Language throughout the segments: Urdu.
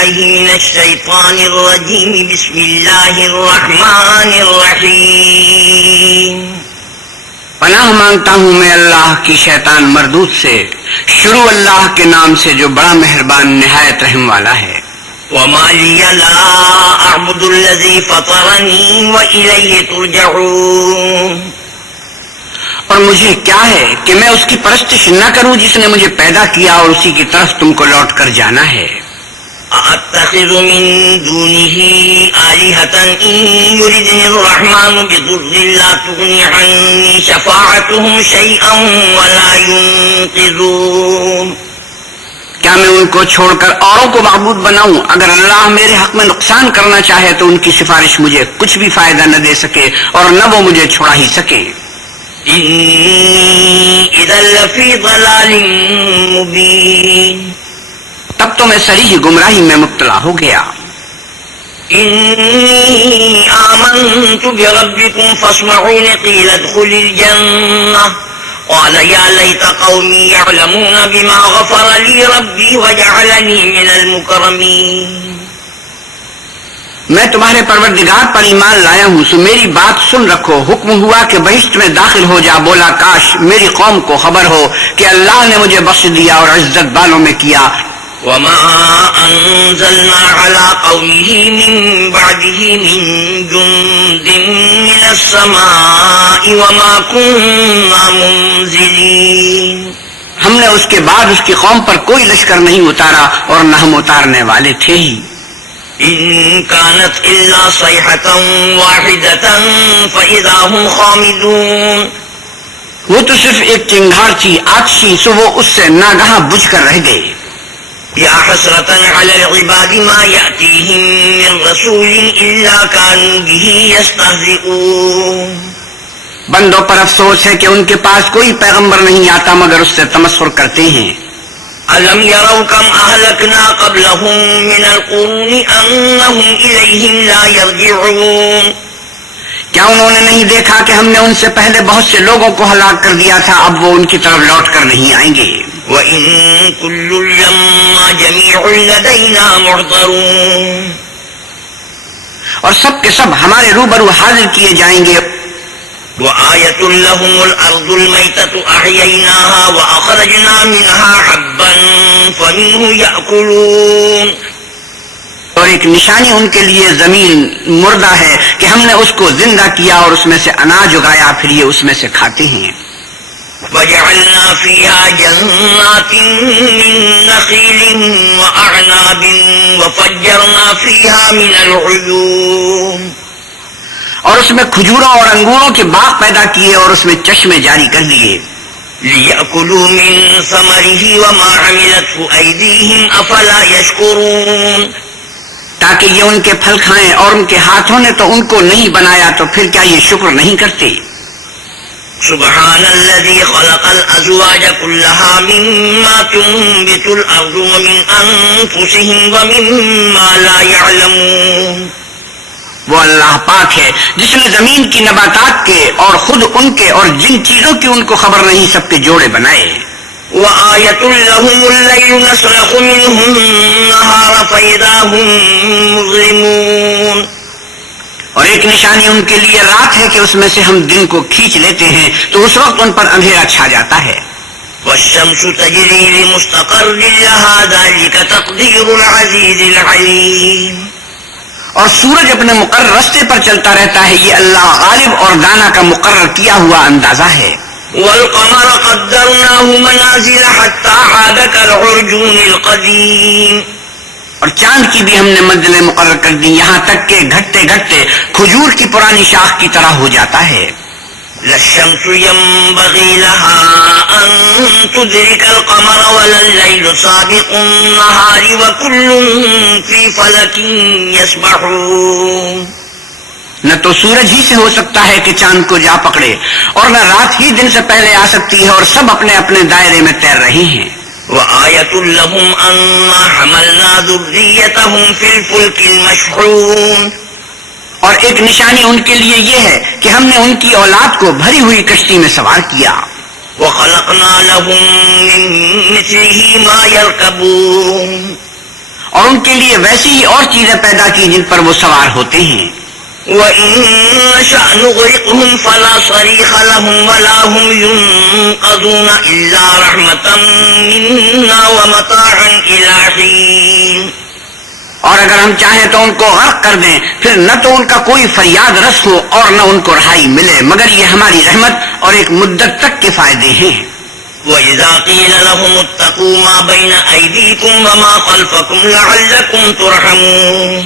بالله من الشيطان الرجيم بسم الله الرحمن الرحيم پناہ مانگتا ہوں میں اللہ کی شیطان مردود سے، شروع اللہ کے نام سے جو بڑا مہربان نہایت رحم والا ہے۔ وما لي لا أعبد الذي فطرني وإليه ترجعون، اور مجھے کیا ہے کہ میں اس کی پرستش نہ کروں جس نے مجھے پیدا کیا اور اسی کی طرف تم کو لوٹ کر جانا ہے۔ أأتخذ من دونه آلهة إن يردني الرحمن بضر لا تغني عني شفاعتهم شيئا ولا ينقذون، کیا میں ان کو چھوڑ کر اوروں کو معبود بناؤں؟ اگر اللہ میرے حق میں نقصان کرنا چاہے تو ان کی سفارش مجھے کچھ بھی فائدہ نہ دے سکے اور نہ وہ مجھے چھڑا ہی سکے۔ إني إذا لفي ضلال مبين، تب تو میں صریح گمراہی میں مبتلا ہو گیا۔ إني آمنت بربكم فاسمعون قيل ادخل الجنة قال يا ليت قومي يعلمون بما غفر لي ربي وجعلني من المكرمين، میں تمہارے پروردگار پر ایمان لایا ہوں، سو میری بات سن رکھو۔ حکم ہوا کہ بہشت میں داخل ہو جا، بولا کاش میری قوم کو خبر ہو کہ اللہ نے مجھے بخش دیا اور عزت بالوں میں کیا۔ وما أنزلنا على قومه من بعده من جند من السماء وما كنا منزلين، ہم نے اس کے بعد اس کی قوم پر کوئی لشکر نہیں اتارا اور نہ ہم اتارنے والے تھے ہی۔ إن كانت إلا صيحة واحدة فإذا هم خامدون، وہ تو صرف ایک چنگھار تھی، آتشی، سو وہ اس سے ناگہاں بجھ کر رہ گئے۔ يا حسرة على العباد ما يأتيهم من رسول إلا كانوا به يستهزئون، بندوں پر افسوس ہے کہ ان کے پاس کوئی پیغمبر نہیں آتا مگر اس سے تمسخر کرتے ہیں۔ ألم يروا كم أهلكنا قبلهم من القرون أنهم إليهم لا يرجعون، کیا انہوں نے نہیں دیکھا کہ ہم نے ان سے پہلے بہت سے لوگوں کو ہلاک کر دیا تھا، اب وہ ان کی طرف لوٹ کر نہیں آئیں گے۔ وإن كل لما جميع لدينا محضرون، اور سب کے سب ہمارے روبرو حاضر کیے جائیں گے۔ وآية لهم الأرض الميتة أحييناها وأخرجنا منها حبا فمنه يأكلون، اور ایک نشانی ان کے لیے زمین مردہ ہے کہ ہم نے اس کو زندہ کیا اور اس میں سے اناج اگایا، پھر یہ اس میں سے کھاتے ہیں۔ وجعلنا فيها جنات من نخيل وأعناب وفجرنا فيها من العيون، اور اس میں کھجوروں اور انگوروں کے باغ پیدا کیے اور اس میں چشمے جاری کر دیے۔ ليأكلوا من ثمره وما عملته أيديهم أفلا يشكرون، تاکہ یہ ان کے پھل کھائیں، اور ان کے ہاتھوں نے تو ان کو نہیں بنایا، تو پھر کیا یہ شکر نہیں کرتے؟ سبحان الذي خلق الأزواج كلها مما تنبت الأرض ومن أنفسهم ومما لا يعلمون، وہ اللہ پاک ہے جس نے زمین کی نباتات کے اور خود ان کے اور جن چیزوں کی ان کو خبر نہیں سب کے جوڑے بنائے۔ وآية لهم الليل نسلخ منه النهار فإذا هم مظلمون، اور ایک نشانی ان کے لیے رات ہے کہ اس میں سے ہم دن کو کھینچ لیتے ہیں تو اس وقت ان پر اندھیرا چھا جاتا ہے۔ والشمس تجري لمستقر لها ذلك تقدير العزيز العليم، اور سورج اپنے مقرر رستے پر چلتا رہتا ہے، یہ اللہ غالب اور دانا کا مقرر کیا ہوا اندازہ ہے۔ والقمر قدرناه منازل حتى عاد كالعرجون القديم، اور چاند کی بھی ہم نے منزلیں مقرر کر دی، یہاں تک کہ گھٹتے گھٹتے کھجور کی پرانی شاخ کی طرح ہو جاتا ہے۔ لا الشمس ينبغي لها أن تدرك القمر ولا الليل سابق النهار وكل في فلك يسبحون، نہ تو سورج ہی سے ہو سکتا ہے کہ چاند کو جا پکڑے، اور نہ رات ہی دن سے پہلے آ سکتی ہے، اور سب اپنے اپنے دائرے میں تیر رہے ہیں۔ وآية لهم أنا حملنا ذريتهم في الفلك المشحون، اور ایک نشانی ان کے لیے یہ ہے کہ ہم نے ان کی اولاد کو بھری ہوئی کشتی میں سوار کیا۔ وخلقنا لهم من مثله ما يركبون، اور ان کے لیے ویسی ہی اور چیزیں پیدا کی جن پر وہ سوار ہوتے ہیں. وَإِن نَّشَأْ نُغْرِقْهُمْ فَلَا صَرِيخَ لَهُمْ وَلَا هُمْ يُنقَذُونَ إِلَّا رَحْمَةً مِنَّا وَمَتَاعًا إِلَىٰ حِينٍ. اور اگر ہم چاہیں تو ان کو غرق کر دیں، پھر نہ تو ان کا کوئی فریاد رس ہو اور نہ ان کو رہائی ملے، مگر یہ ہماری رحمت اور ایک مدت تک کے فائدے ہیں. وَإِذَا قِيلَ لَهُمُ اتَّقُوا مَا بَيْنَ أَيْدِيكُمْ وَمَا خَلْفَكُمْ لَعَلَّكُمْ تُرْحَمُونَ.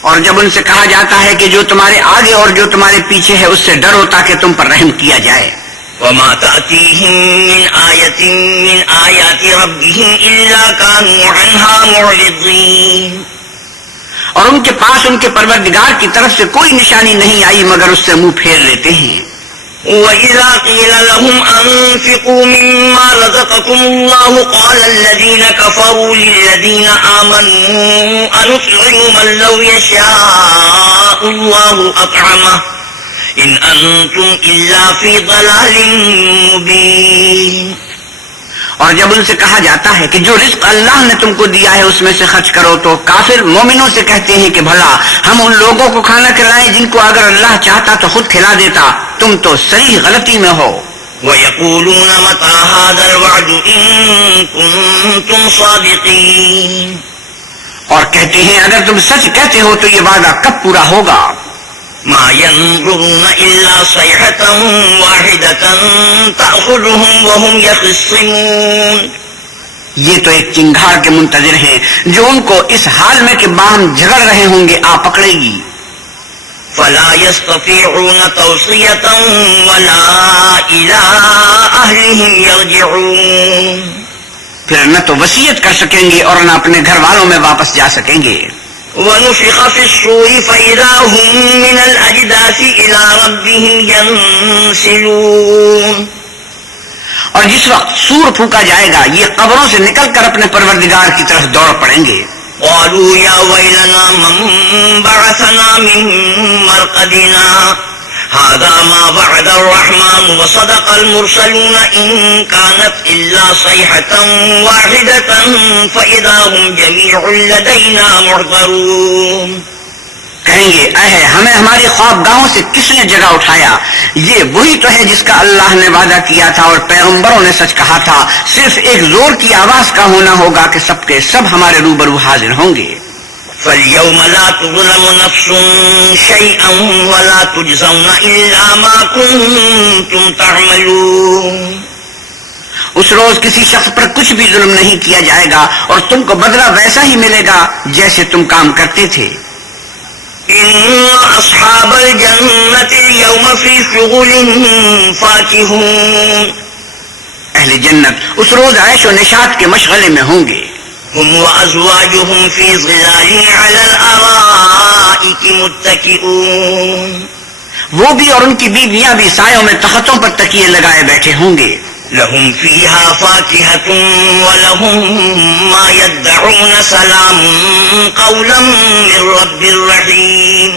اور جب ان سے کہا جاتا ہے کہ جو تمہارے آگے اور جو تمہارے پیچھے ہے اس سے ڈرو تاکہ تم پر رحم کیا جائے. وَمَا تَأْتِيهِم مِّنْ آيَةٍ مِّنْ آيَاتِ رَبِّهِمْ إِلَّا كَانُوا عَنْهَا مُعْرِضِينَ. اور ان کے پاس ان کے پروردگار کی طرف سے کوئی نشانی نہیں آئی مگر اس سے منہ پھیر لیتے ہیں. وَإِذَا قِيلَ لَهُمْ أَنفِقُوا مِمَّا رَزَقَكُمُ اللَّهُ قَالَ الَّذِينَ كَفَرُوا لِلَّذِينَ آمَنُوا أَنُطْعِمُ مَن لَّوْ يَشَاءُ اللَّهُ أَطْعَمَهُ إِنْ أَنتُمْ إِلَّا فِي ضَلَالٍ مُّبِينٍ. اور جب ان سے کہا جاتا ہے کہ جو رزق اللہ نے تم کو دیا ہے اس میں سے خرچ کرو تو کافر مومنوں سے کہتے ہیں کہ بھلا ہم ان لوگوں کو کھانا کھلائیں جن کو اگر اللہ چاہتا تو خود کھلا دیتا، تم تو صریح غلطی میں ہو. وَيَقُولُونَ مَتَىٰ هَٰذَا الْوَعْدُ إِن كُنتُمْ صَادِقِينَ. اور کہتے ہیں اگر تم سچ کہتے ہو تو یہ وعدہ کب پورا ہوگا. مَا يَنظُرُونَ إِلَّا صَيْحَةً وَاحِدَةً تَأْخُذُهُمْ وَهُمْ يَخِصِّمُونَ. یہ تو ایک چنگھار کے منتظر ہیں جو ان کو اس حال میں کہ باہم جھگڑ رہے ہوں گے آ پکڑے گی. فَلَا يَسْتَطِيعُونَ تَوْصِيَةً وَلَا إِلَىٰ أَهْلِهِمْ يَرْجِعُونَ. پھر نہ تو وصیت کر سکیں گے اور نہ اپنے گھر والوں میں واپس جا سکیں گے. وَنُفِخَ فِي الصُّورِ فَإِذَا هُم مِّنَ الْأَجْدَاثِ إِلَىٰ رَبِّهِمْ يَنسِلُونَ. اور جس وقت سور پھونکا جائے گا یہ قبروں سے نکل کر اپنے پروردگار کی طرف دوڑ پڑیں گے. قالوا يا ويلنا من بعثنا من مرقدنا هذا ما وعد الرحمن وصدق المرسلون إن كانت إلا صيحة واحدة فإذا هم جميع لدينا محضرون. کہیں گے اے ہمیں ہماری خوابگاہوں سے کس نے جگہ اٹھایا، یہ وہی تو ہے جس کا اللہ نے وعدہ کیا تھا اور پیغمبروں نے سچ کہا تھا، صرف ایک زور کی آواز کا ہونا ہوگا کہ سب کے سب ہمارے روبرو حاضر ہوں گے. فَالْيَوْمَ لَا تُظْلَمُ نَفْسٌ شَيْئًا وَلَا تُجْزَوْنَ إِلَّا مَا كُنتُمْ تَعْمَلُونَ. اس روز کسی شخص پر کچھ بھی ظلم نہیں کیا جائے گا اور تم کو بدلہ ویسا ہی ملے گا جیسے تم کام کرتے تھے. إِنَّ أَصْحَابَ الْجَنَّةِ الْيَوْمَ فِي شُغُلٍ فَاكِهُونَ. اہل جنت اس روز عیش و نشاط کے مشغلے میں ہوں گے. هُمْ وَأَزْوَاجُهُمْ فِي ظِلَالٍ عَلَى الْأَرَائِكِ مُتَّكِئُونَ. وہ بھی اور ان کی بیویاں بھی سایوں میں تختوں پر تکیے لگائے بیٹھے ہوں گے. لَهُمْ فِيهَا فَاكِهَةٌ وَلَهُمْ مَا يَدَّعُونَ سَلَامٌ قَوْلًا مِّن رَّبٍّ رَّحِيمٍ.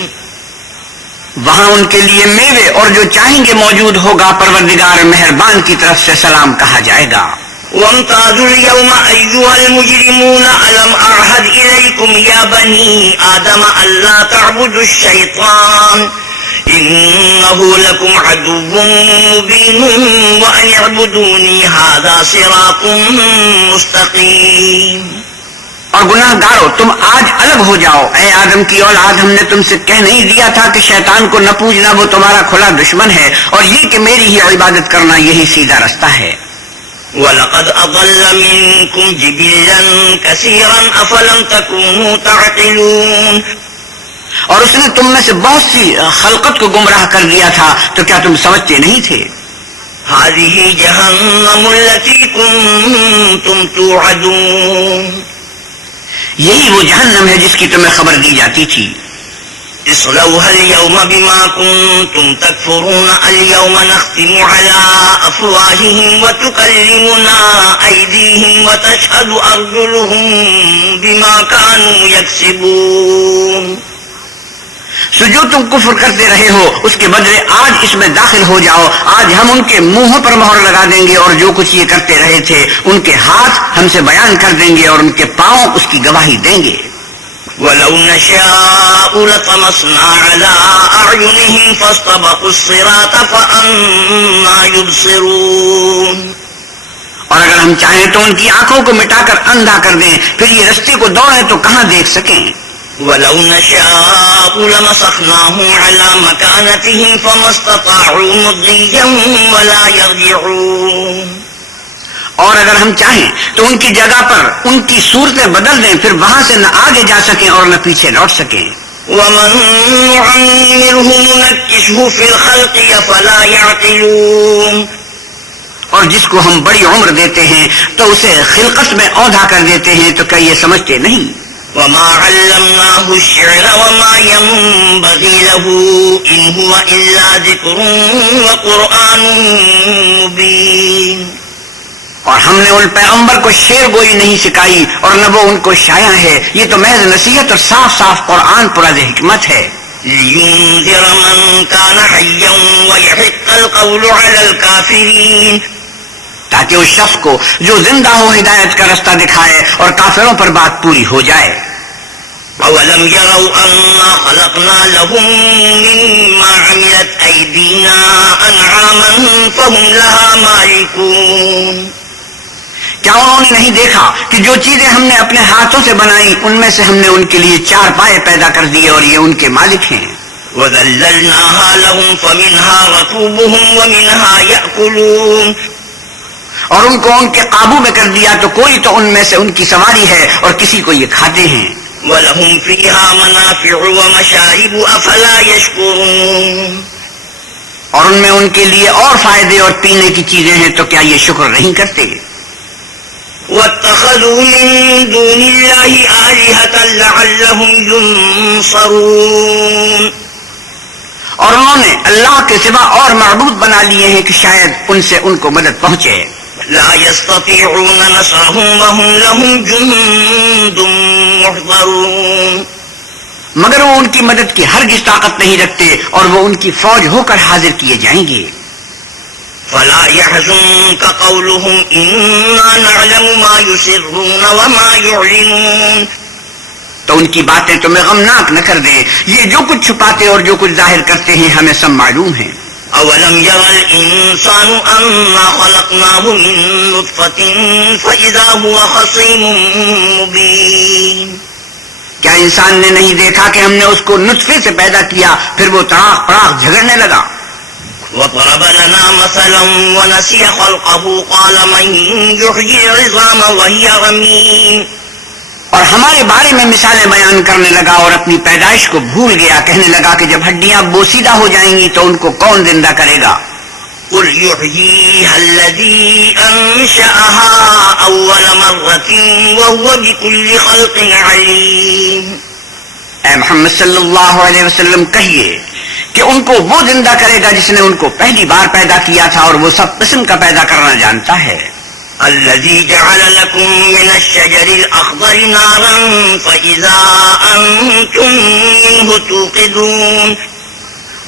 وہاں ان کے لیے میوے اور جو چاہیں گے موجود ہوگا، پروردگار مہربان کی طرف سے سلام کہا جائے گا. وَامْتَازُوا الْيَوْمَ أَيُّهَا الْمُجْرِمُونَ أَلَمْ أَعْهَدْ إِلَيْكُمْ يَا بَنِي آدَمَ أَلَّا تَعْبُدُوا الشَّيْطَانَ إِنَّهُ لَكُمْ عَدُوٌّ مُّبِينٌ وَأَنِ اعْبُدُونِي هَٰذَا صِرَاطٌ مُّسْتَقِيمٌ. اور گناہ گارو تم آج الگ ہو جاؤ، اے آدم کی اولاد، ہم نے تم سے کہہ نہیں دیا تھا کہ شیطان کو نہ پوجنا، وہ تمہارا کھلا دشمن ہے، اور یہ کہ میری ہی عبادت کرنا یہی سیدھا رستہ ہے. وَلَقَدْ أَضَلَّ مِنكُمْ جِبِلًّا كَثِيرًا أَفَلَمْ تَكُونُوا تَعْقِلُونَ. اور اس نے تم میں سے بہت سی خلقت کو گمراہ کر دیا تھا، تو کیا تم سمجھتے نہیں تھے؟ هَٰذِهِ جَهَنَّمُ الَّتِي كُنتُمْ تُوعَدُونَ. یہی وہ جہنم ہے جس کی تمہیں خبر دی جاتی تھی. اصلوها اليوم بما كنتم تكفرون اليوم نختم على أفواههم وتكلمنا أيديهم وتشهد أرجلهم بما كانوا يكسبون. سو جو تم کفر کرتے رہے ہو اس کے بدلے آج اس میں داخل ہو جاؤ. آج ہم ان کے منہوں پر مہر لگا دیں گے اور جو کچھ یہ کرتے رہے تھے ان کے ہاتھ ہم سے بیان کر دیں گے اور ان کے پاؤں اس کی گواہی دیں گے. وَلَوْ نَشَاءُ لَطَمَسْنَا عَلَىٰ أَعْيُنِهِمْ فَاسْتَبَقُوا الصِّرَاطَ فَأَنَّىٰ يُبْصِرُونَ. اور اگر ہم چاہیں تو ان کی آنکھوں کو مٹا کر اندھا کر دیں پھر یہ رستے کو دوڑیں تو کہاں دیکھ سکیں. وَلَوْ نَشَاءُ لَمَسَخْنَاهُمْ عَلَىٰ مَكَانَتِهِمْ فَمَا اسْتَطَاعُوا مُضِيًّا وَلَا يَرْجِعُونَ. اور اگر ہم چاہیں تو ان کی جگہ پر ان کی صورتیں بدل دیں پھر وہاں سے نہ آگے جا سکیں اور نہ پیچھے لوٹ سکیں. وَمَن نُّعَمِّرْهُ نُنَكِّسْهُ فِي الْخَلْقِ أَفَلَا يَعْقِلُونَ. اور جس کو ہم بڑی عمر دیتے ہیں تو اسے خلقت میں اوندھا کر دیتے ہیں تو کیا یہ سمجھتے نہیں. وَمَا عَلَّمْنَاهُ الشِّعْرَ وَمَا يَنبَغِي لَهُ إِنْ هُوَ إِلَّا ذِكْرٌ وَقُرْآنٌ مُّبِينٌ. اور ہم نے ان پیغمبر کو شعر گوئی نہیں سکھائی اور نہ وہ ان کو شاعر ہے. یہ تو محض نصیحت اور صاف صاف قرآن پرز حکمت ہے. لِيُنذِرَ مَن كَانَ حَيًّا وَيَحِقَّ الْقَوْلُ عَلَى الْكَافِرِينَ. تاکہ اس شخص کو جو زندہ ہو ہدایت کا رستہ دکھائے اور کافروں پر بات پوری ہو جائے. أَوَلَمْ يَرَوْا أَنَّا خَلَقْنَا لَهُم مِّمَّا عَمِلَتْ أَيْدِينَا أَنْعَامًا فَهُمْ لَهَا مَالِكُونَ. کیا انہوں نے نہیں دیکھا کہ جو چیزیں ہم نے اپنے ہاتھوں سے بنائی ان میں سے ہم نے ان کے لیے 4 پائے پیدا کر دیے اور یہ ان کے مالک ہیں. وَذَلَّلْنَاهَا لَهُمْ فَمِنْهَا رَكُوبُهُمْ وَمِنْهَا يَأْكُلُونَ. اور ان کو ان کے قابو میں کر دیا تو کوئی تو ان میں سے ان کی سواری ہے اور کسی کو یہ کھاتے ہیں. وَلَهُمْ فِيهَا مَنَافِعُ وَمَشَارِبُ أَفَلَا يَشْكُرُونَ. اور ان میں ان کے لیے اور فائدے اور پینے کی چیزیں ہیں تو کیا یہ شکر نہیں کرتے. وَاتَّخَذُوا مِن دُونِ اللَّهِ آلِهَةً لَعَلَّهُمْ يُنصَرُونَ. اور انہوں نے اللہ کے سوا اور معبود بنا لیے ہیں کہ شاید ان سے ان کو مدد پہنچے. لا يستطيعون نصرهم وهم لهم جند محضرون. مگر وہ ان کی مدد کی ہرگز طاقت نہیں رکھتے اور وہ ان کی فوج ہو کر حاضر کیے جائیں گے. فلا يحزنك قولهم إنا نعلم ما يسرون وما يعلنون. تو ان کی باتیں تمہیں غمناک نہ کر دیں. یہ جو کچھ چھپاتے اور جو کچھ ظاہر کرتے ہیں ہمیں سب معلوم ہے. أولم ير الإنسان أنا خلقناه من نطفة فإذا هو خصيم مبين. کیا انسان نے نہیں دیکھا کہ ہم نے اس کو نطفے سے پیدا کیا پھر وہ تڑاق پڑاق جھگڑنے لگا. وضرب لنا مثلا ونسي خلقه قال من يحيي العظام وهي رميم. اور ہمارے بارے میں مثالیں بیان کرنے لگا اور اپنی پیدائش کو بھول گیا. کہنے لگا کہ جب ہڈیاں بوسیدہ ہو جائیں گی تو ان کو کون زندہ کرے گا. قل يحييها الذي أنشأها أول مرة وهو بكل خلق عليم. اے محمد صلی اللہ علیہ وسلم کہیے کہ ان کو وہ زندہ کرے گا جس نے ان کو پہلی بار پیدا کیا تھا اور وہ سب قسم کا پیدا کرنا جانتا ہے. الذي جعل لكم من الشجر الأخضر نارا فإذا أنتم منه توقدون.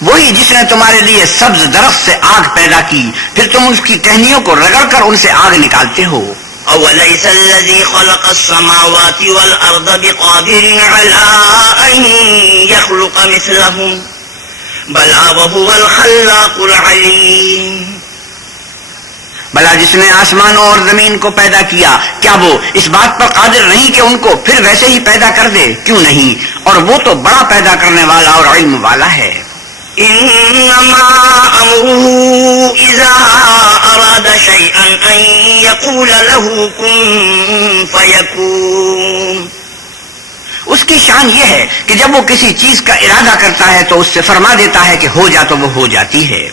وہی جس نے تمہارے لیے سبز درخت سے آگ پیدا کی پھر تم اس کی ٹہنیوں کو رگڑ کر ان سے آگ نکالتے ہو. أوليس الذي خلق السماوات والأرض بقادر على أن يخلق مثلهم بلى وهو الخلاق العليم. بھلا جس نے آسمانوں اور زمین کو پیدا کیا کیا وہ اس بات پر قادر نہیں کہ ان کو پھر ویسے ہی پیدا کر دے؟ کیوں نہیں، اور وہ تو بڑا پیدا کرنے والا اور علم والا ہے. انما امره اذا اراد شيئا ان يقول له كن فيكون. اس کی شان یہ ہے کہ جب وہ کسی چیز کا ارادہ کرتا ہے تو اس سے فرما دیتا ہے کہ ہو جا تو وہ ہو جاتی ہے.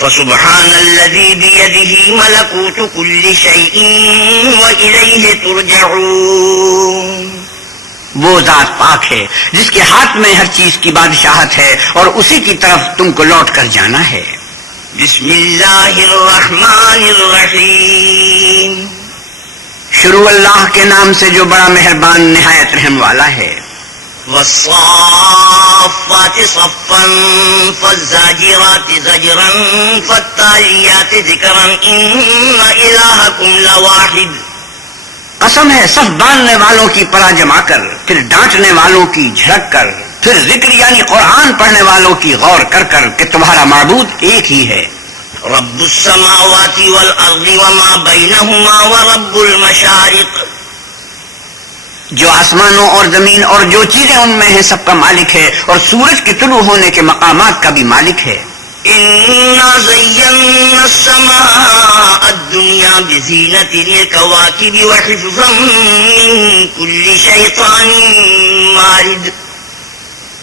فسبحان الذي بيده ملكوت كل شيء وإليه ترجعون. وہ ذات پاک ہے جس کے ہاتھ میں ہر چیز کی بادشاہت ہے اور اسی کی طرف تم کو لوٹ کر جانا ہے. بسم اللہ الرحمن الرحیم. شروع اللہ کے نام سے جو بڑا مہربان نہایت رحم والا ہے. والصافات صفا فالزاجرات زجرا فالتاليات ذکرا ان الہکم لواحد. قسم ہے صف باندھنے والوں کی پرا جما کر، پھر ڈانٹنے والوں کی جھڑک کر، پھر ذکر یعنی قرآن پڑھنے والوں کی غور کر کر کہ تمہارا معبود ایک ہی ہے. رب السماوات والارض وما بینہما ورب المشارق. جو آسمانوں اور زمین اور جو چیزیں ان میں ہیں سب کا مالک ہے، اور سورج کے طلوع ہونے کے مقامات کا بھی مالک ہے. انا زینا السماء الدنیا بزینت الکواکب وحفظا من کل شیطان مارد.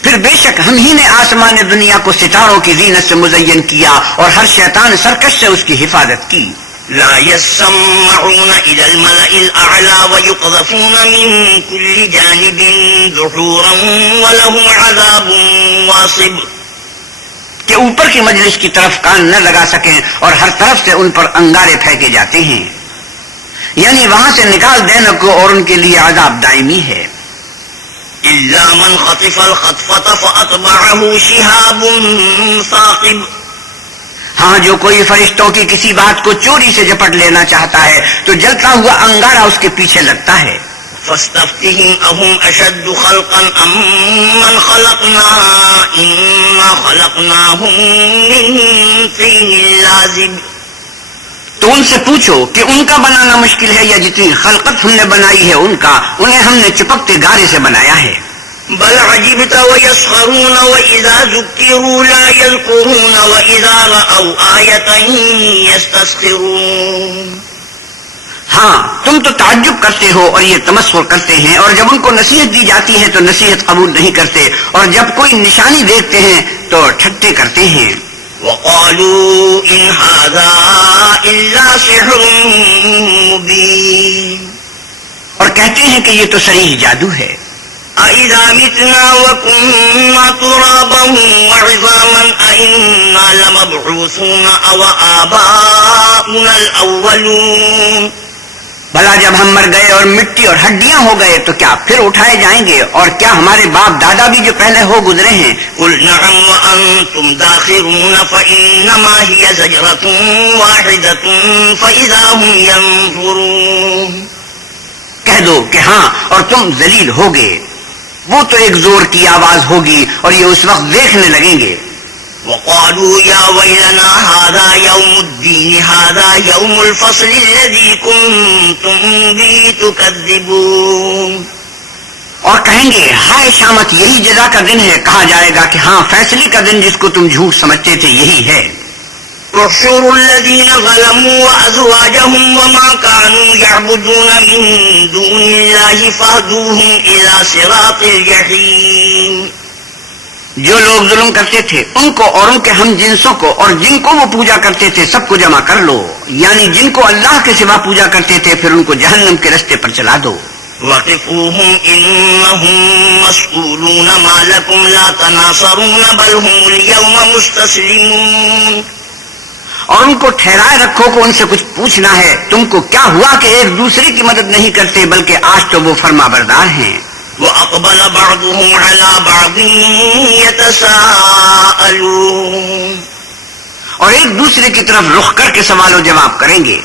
پھر بے شک ہم ہی نے آسمان دنیا کو ستاروں کی زینت سے مزین کیا اور ہر شیطان سرکش سے اس کی حفاظت کی. لا يسمعون الى الملأ الاعلى ويقذفون من كل جانب دحورا ولهم عذاب واصب. کہ اوپر کی مجلس کی طرف کان نہ لگا سکیں اور ہر طرف سے ان پر انگارے پھینکے جاتے ہیں، یعنی وہاں سے نکال دینے کو، اور ان کے لیے عذاب دائمی ہے. الا من خطف الخطفة فاتبعه شهاب ثاقب. ہاں جو کوئی فرشتوں کی کسی بات کو چوری سے جپٹ لینا چاہتا ہے تو جلتا ہوا انگارہ اس کے پیچھے لگتا ہے. فاستفتهم اهم اشد خلقا ام من خلقنا انا خلقناهم من طين لازب. تو ان سے پوچھو کہ ان کا بنانا مشکل ہے یا جتنی خلقت ہم نے بنائی ہے ان کا، انہیں ہم نے چپکتے گارے سے بنایا ہے. بل عجبت ويسخرون وإذا ذكروا لا يذكرون وإذا رأوا آية يستسخرون. ہاں تم تو تعجب کرتے ہو اور یہ تمسخر کرتے ہیں، اور جب ان کو نصیحت دی جاتی ہے تو نصیحت قبول نہیں کرتے، اور جب کوئی نشانی دیکھتے ہیں تو ٹھٹے کرتے ہیں. وقالوا إن هذا إلا سحر مبين. اور کہتے ہیں کہ یہ تو صریح جادو ہے. أَإِذَا مِتْنَا وَكُنَّا تُرَابًا وَعِظَامًا أَإِنَّا لَمَبْعُوثُونَ أَوْ آبَاؤُنَا الْأَوَّلُونَ. بھلا جب ہم مر گئے اور مٹی اور ہڈیاں ہو گئے تو کیا پھر اٹھائے جائیں گے، اور کیا ہمارے باپ دادا بھی جو پہلے ہو گزرے ہیں؟ قُلْ نَعَمْ وَأَنْتُمْ دَاخِرُونَ فَإِنَّمَا هِيَ زَجْرَةٌ وَاحِدَةٌ فَإِذَا هُمْ يَنْظُرُونَ. کہہ دو کہ ہاں اور تم ذلیل ہوگے، وہ تو ایک زور کی آواز ہوگی اور یہ اس وقت دیکھنے لگیں گے. وقالوا يا ويلنا هذا يوم الدين هذا يوم الفصل الذي كنتم به تكذبون. اور کہیں گے ہائے شامت، یہی جزا کا دن ہے. کہا جائے گا کہ ہاں فیصلے کا دن جس کو تم جھوٹ سمجھتے تھے یہی ہے. احشروا الذين ظلموا وأزواجهم وما كانوا يعبدون من دون الله فاهدوهم إلى صراط الجحيم. جو لوگ ظلم کرتے تھے ان کو اور ان کے ہم جنسوں کو اور جن کو وہ پوجا کرتے تھے سب کو جمع کر لو، یعنی جن کو اللہ کے سوا پوجا کرتے تھے پھر ان کو جہنم کے رستے پر چلا دو. وقفوهم إنهم مسؤولون ما لكم لا تناصرون بل هم اليوم مستسلمون. اور ان کو ٹھہرائے رکھو کہ ان سے کچھ پوچھنا ہے، تم کو کیا ہوا کہ ایک دوسرے کی مدد نہیں کرتے، بلکہ آج تو وہ فرما بردار ہیں. وَأَقْبَلَ بَعْضُهُمْ عَلَى بَعْضٍ يَتَسَاءَلُونَ. اور ایک دوسرے کی طرف رخ کر کے سوال و جواب کریں گے.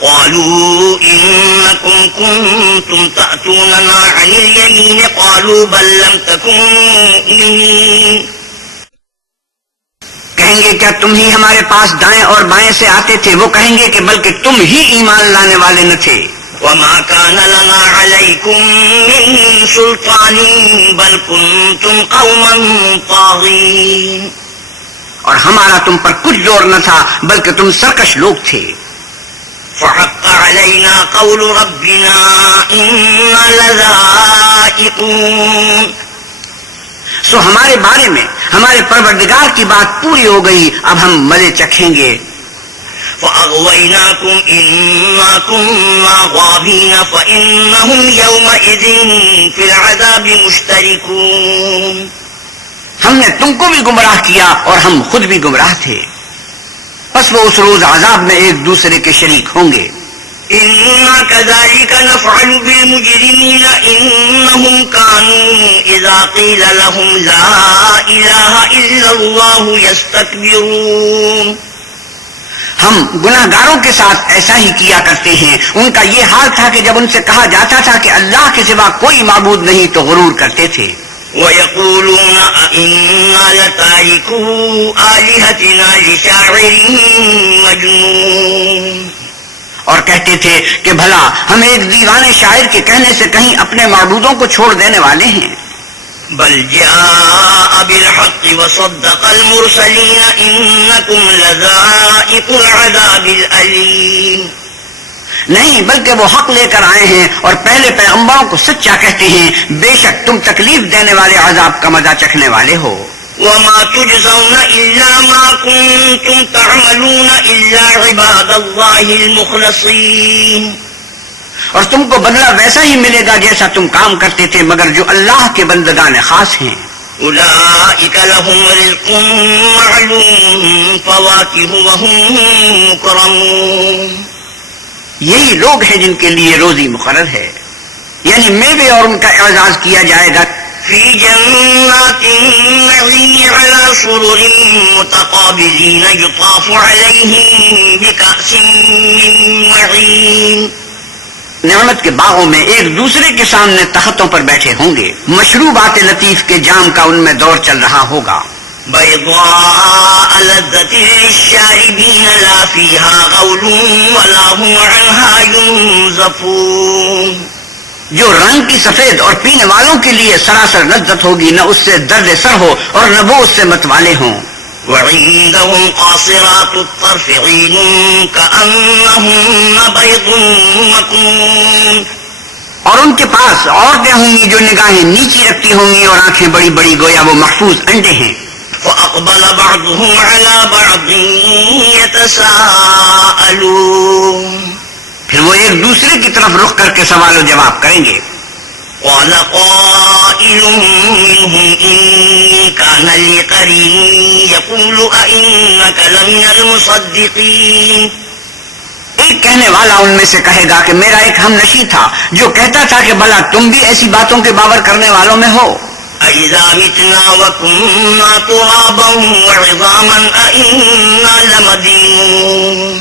قالوا إنكم كنتم تأتوننا عن اليمين قالوا بل لم تكونوا مؤمنين. کہیں گے کیا تم ہی ہمارے پاس دائیں اور بائیں سے آتے تھے؟ وہ کہیں گے کہ بلکہ تم ہی ایمان لانے والے نہ تھے. وما كان لنا عليكم من سلطان بل كنتم قوما طاغين. اور ہمارا تم پر کچھ زور نہ تھا بلکہ تم سرکش لوگ تھے. فحق علينا قول ربنا إنا لذائقون. سو ہمارے بارے میں ہمارے پروردگار کی بات پوری ہو گئی، اب ہم مزے چکھیں گے. فأغويناكم إنا كنا غابين فإنهم يومئذ في العذاب مشتركون. ہم نے تم کو بھی گمراہ کیا اور ہم خود بھی گمراہ تھے، پس وہ اس روز عذاب میں ایک دوسرے کے شریک ہوں گے. إنا كذلك نفعل بالمجرمين إنهم كانوا إذا وإذا قيل لهم لا إله إلا الله يستكبرون. ہم گناہ گاروں کے ساتھ ایسا ہی کیا کرتے ہیں. ان کا یہ حال تھا کہ جب ان سے کہا جاتا تھا کہ اللہ کے سوا کوئی معبود نہیں تو غرور کرتے تھے. وَيَقُولُونَ أَإِنَّا لَتَارِكُو آلِهَتِنَا لِشَاعِرٍ مَجْنُونٍ. اور کہتے تھے کہ بھلا ہم ایک دیوانے شاعر کے کہنے سے کہیں اپنے معبودوں کو چھوڑ دینے والے ہیں. بل جاء بالحق وصدق المرسلين إنكم لذائق العذاب الأليم. نہیں بلکہ وہ حق لے کر آئے ہیں اور پہلے پیغمبروں کو سچا کہتے ہیں. بے شک تم تکلیف دینے والے عذاب کا مزہ چکھنے والے ہو. وما تجزون إلا ما كنتم تعملون إلا عباد الله المخلصين. اور تم کو بدلہ ویسا ہی ملے گا جیسا تم کام کرتے تھے مگر جو اللہ کے بندگان خاص ہیں. أولئك لهم رزق معلوم فواكه وهم مكرمون. یہی لوگ ہیں جن کے لیے روزی مقرر ہے یعنی میوے اور ان کا اعزاز کیا جائے گا. في جنات النعيم على سرر متقابلين يطاف عليهم بكأس من معين. نعمت کے باغوں میں ایک دوسرے کے سامنے تختوں پر بیٹھے ہوں گے. مشروبات لطیف کے جام کا ان میں دور چل رہا ہوگا. بيضاء لذة للشاربين لا فيها غول ولا هم عنها ينزفون. جو رنگ کی سفید اور پینے والوں کے لیے سراسر لذت ہوگی نہ اس سے درد سر ہو اور نہ وہ اس سے متوالے ہوں. وعندهم قاصرات الطرف عين كأنهن بيض مكنون. اور ان کے پاس عورتیں ہوں گی جو نگاہیں نیچی رکھتی ہوں گی اور آنکھیں بڑی بڑی گویا وہ محفوظ انڈے ہیں. فأقبل بعضهم على بعض يتساءلون. پھر وہ ایک دوسرے کی طرف رخ کر کے سوال و جواب کریں گے. قال قائل منهم إني كان لي قرين يقول أئنك لمن المصدقين. ایک کہنے والا ان میں سے کہے گا کہ میرا ایک ہم نشی تھا جو کہتا تھا کہ بھلا تم بھی ایسی باتوں کے باور کرنے والوں میں ہو. أَإِذَا مِتْنَا وَكُنَّا تُرَابًا وَعِظَامًا أَإِنَّا لَمَدِينُونَ.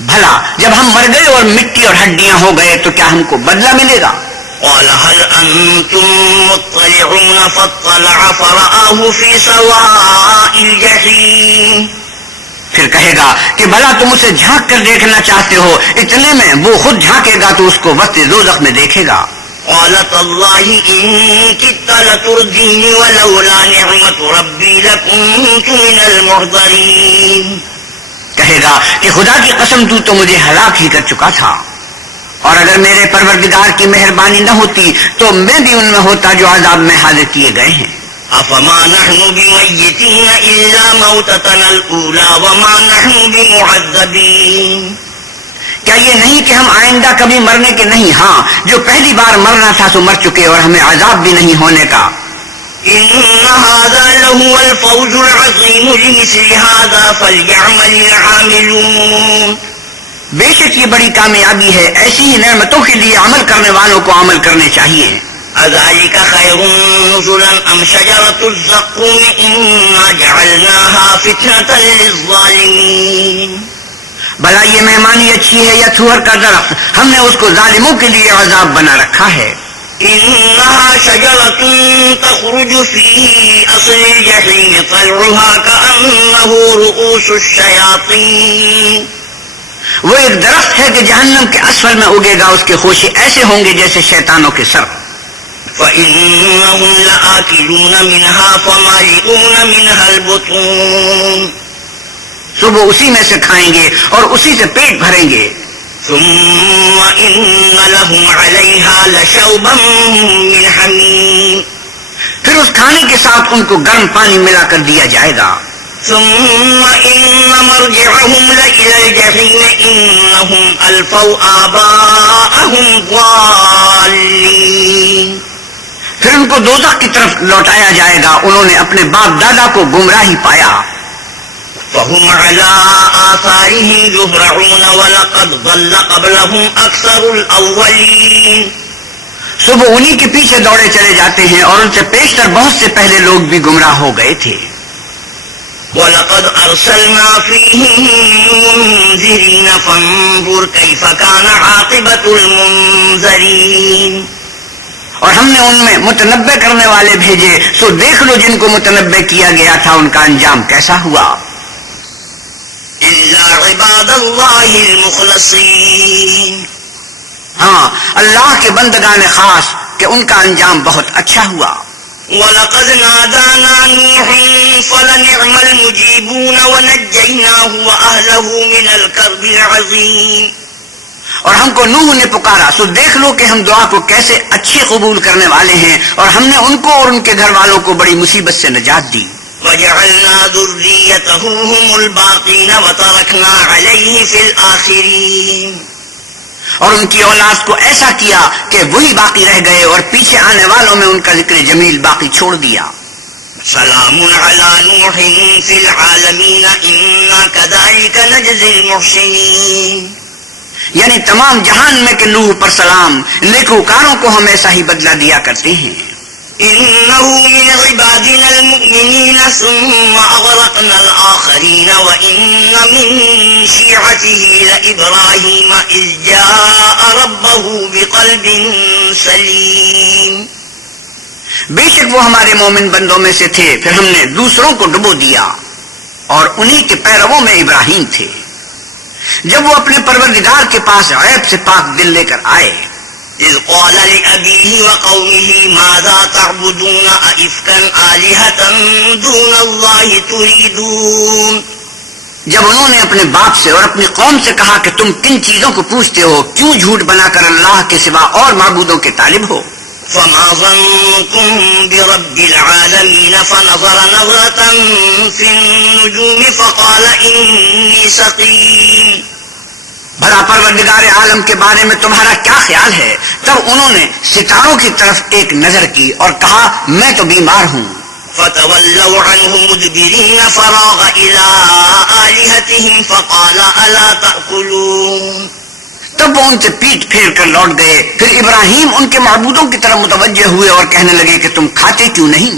بھلا جب ہم مر گئے اور مٹی اور ہڈیاں ہو گئے تو کیا ہم کو بدلہ ملے گا. قال هل أنتم مطلعون فاطلع فرآه في سواء الجحيم. پھر کہے گا کہ بھلا تم اسے جھانک کر دیکھنا چاہتے ہو. اتنے میں وہ خود جھانکے گا تو اس کو وقت دوزخ میں دیکھے گا. قال تالله إن كدت لتردين ولولا نعمة ربي لكنت من المحضرين. کہے گا کہ خدا کی قسم تو مجھے ہلاک ہی کر چکا تھا اور اگر میرے پروردگار کی مہربانی نہ ہوتی تو میں بھی ان میں ہوتا جو عذاب میں حاضر کیے گئے ہیں. أفما نحن بميتين إلا موتتنا الأولى وما نحن بمعذبين. کیا یہ نہیں کہ ہم آئندہ کبھی مرنے کے نہیں؟ ہاں جو پہلی بار مرنا تھا تو مر چکے اور ہمیں عذاب بھی نہیں ہونے کا. إن هذا لهو الفوز العظيم لمثل هذا فليعمل العاملون. بے شک یہ بڑی کامیابی ہے. ایسی ہی نعمتوں کے لیے عمل کرنے والوں کو عمل کرنے چاہیے. أذلك خير نزلا أم شجرة الزقوم إنا جعلناها فتنة للظالمين. بھلا یہ مہمانی اچھی ہے یا تھوہر کا درخت؟ ہم نے اس کو ظالموں کے لیے عذاب بنا رکھا ہے. إنها شجرة تخرج في أصل الجحيم طلعها كأنه رؤوس الشياطين. وہ ایک درخت ہے کہ جہنم کے اسفل میں اگے گا. اس کے خوشے ایسے ہوں گے جیسے شیطانوں کے سر. فإنهم لآكلون منها فمالئون منها البطون. صبح اسی میں سے کھائیں گے اور اسی سے پیٹ بھریں گے. ثم إن لهم عليها لشوبا من حميم. پھر اس کھانے کے ساتھ ان کو گرم پانی ملا کر دیا جائے گا. ثم إن مرجعهم لإلى الجحيم إنهم ألفوا آباءهم ضالين. پھر ان کو دوزخ کی طرف لوٹایا جائے گا. انہوں نے اپنے باپ دادا کو گمراہی پایا. فهم على آثارهم يهرعون ولقد ضل قبلهم أكثر الأولين. صبح انہی کے پیچھے دوڑے چلے جاتے ہیں اور ان سے پیشتر بہت سے پہلے لوگ بھی گمراہ ہو گئے تھے. وَلَقَدْ أَرْسَلْنَا فِيهِم مُنذِرِينَ فَانظُرْ كَيْفَ كَانَ عَاقِبَةُ الْمُنذَرِينَ. اور ہم نے ان میں متنبع کرنے والے بھیجے، سو دیکھ لو جن کو متنبع کیا گیا تھا ان کا انجام کیسا ہوا. إِلَّا عِبَادَ اللَّهِ الْمُخْلَصِينَ. ہاں، اللہ کے بندگان خاص کہ ان کا انجام بہت اچھا ہوا. وَلَقَدْ نَادَانَا نُوحٌ فَلَنِعْمَ الْمُجِيبُونَ وَنَجَّيْنَاهُ وَأَهْلَهُ مِنَ الْكَرْبِ الْعَظِيمِ. اور ہم کو نوح نے پکارا، سو دیکھ لو کہ ہم دعا کو کیسے اچھی قبول کرنے والے ہیں، اور ہم نے ان کو اور ان کے گھر والوں کو بڑی مصیبت سے نجات دی. وَجَعَلْنَا ذُرِّيَّتَهُ هُمُ الْبَاقِينَ وَتَرَكْنَا عَلَيْهِ فِي الْآخِرِينَ. اور ان کی اولاد کو ایسا کیا کہ وہی باقی رہ گئے اور پیچھے آنے والوں میں ان کا ذکر جمیل باقی چھوڑ دیا. سلام علی نوح فی العالمین انا کذالک نجزی المحسنین. یعنی تمام جہان میں کہ نوح پر سلام، نیکوکاروں کو ہم ایسا ہی بدلہ دیا کرتے ہیں. انه من عبادنا المؤمنین ثم اغرقنا الآخرین وان من شیعته لابراہیم اذ جاء ربه بقلب سلیم. بے شک وہ ہمارے مومن بندوں میں سے تھے، پھر ہم نے دوسروں کو ڈبو دیا، اور انہی کے پیرووں میں ابراہیم تھے. جب وہ اپنے پروردگار کے پاس عیب سے پاک دل لے کر آئے. اذ قال لأبيه وقومه ماذا تعبدون أئفكا آلهة دون الله تريدون. جب انہوں نے اپنے باپ سے اور اپنی قوم سے کہا کہ تم کن چیزوں کو پوچھتے ہو، کیوں جھوٹ بنا کر اللہ کے سوا اور معبودوں کے طالب ہو. فما ظنكم برب العالمين فنظر نظرة في النجوم فقال إني سقيم. بھلا پروردگار عالم کے بارے میں تمہارا کیا خیال ہے؟ تب انہوں نے ستاروں کی طرف ایک نظر کی اور کہا میں تو بیمار ہوں. فتولوا عنه مدبرين فراغ إلى آلهتهم فقال ألا تأكلون. تب وہ ان سے پیٹ پھیر کر لوٹ گئے. پھر ابراہیم ان کے معبودوں کی طرف متوجہ ہوئے اور کہنے لگے کہ تم کھاتے کیوں نہیں؟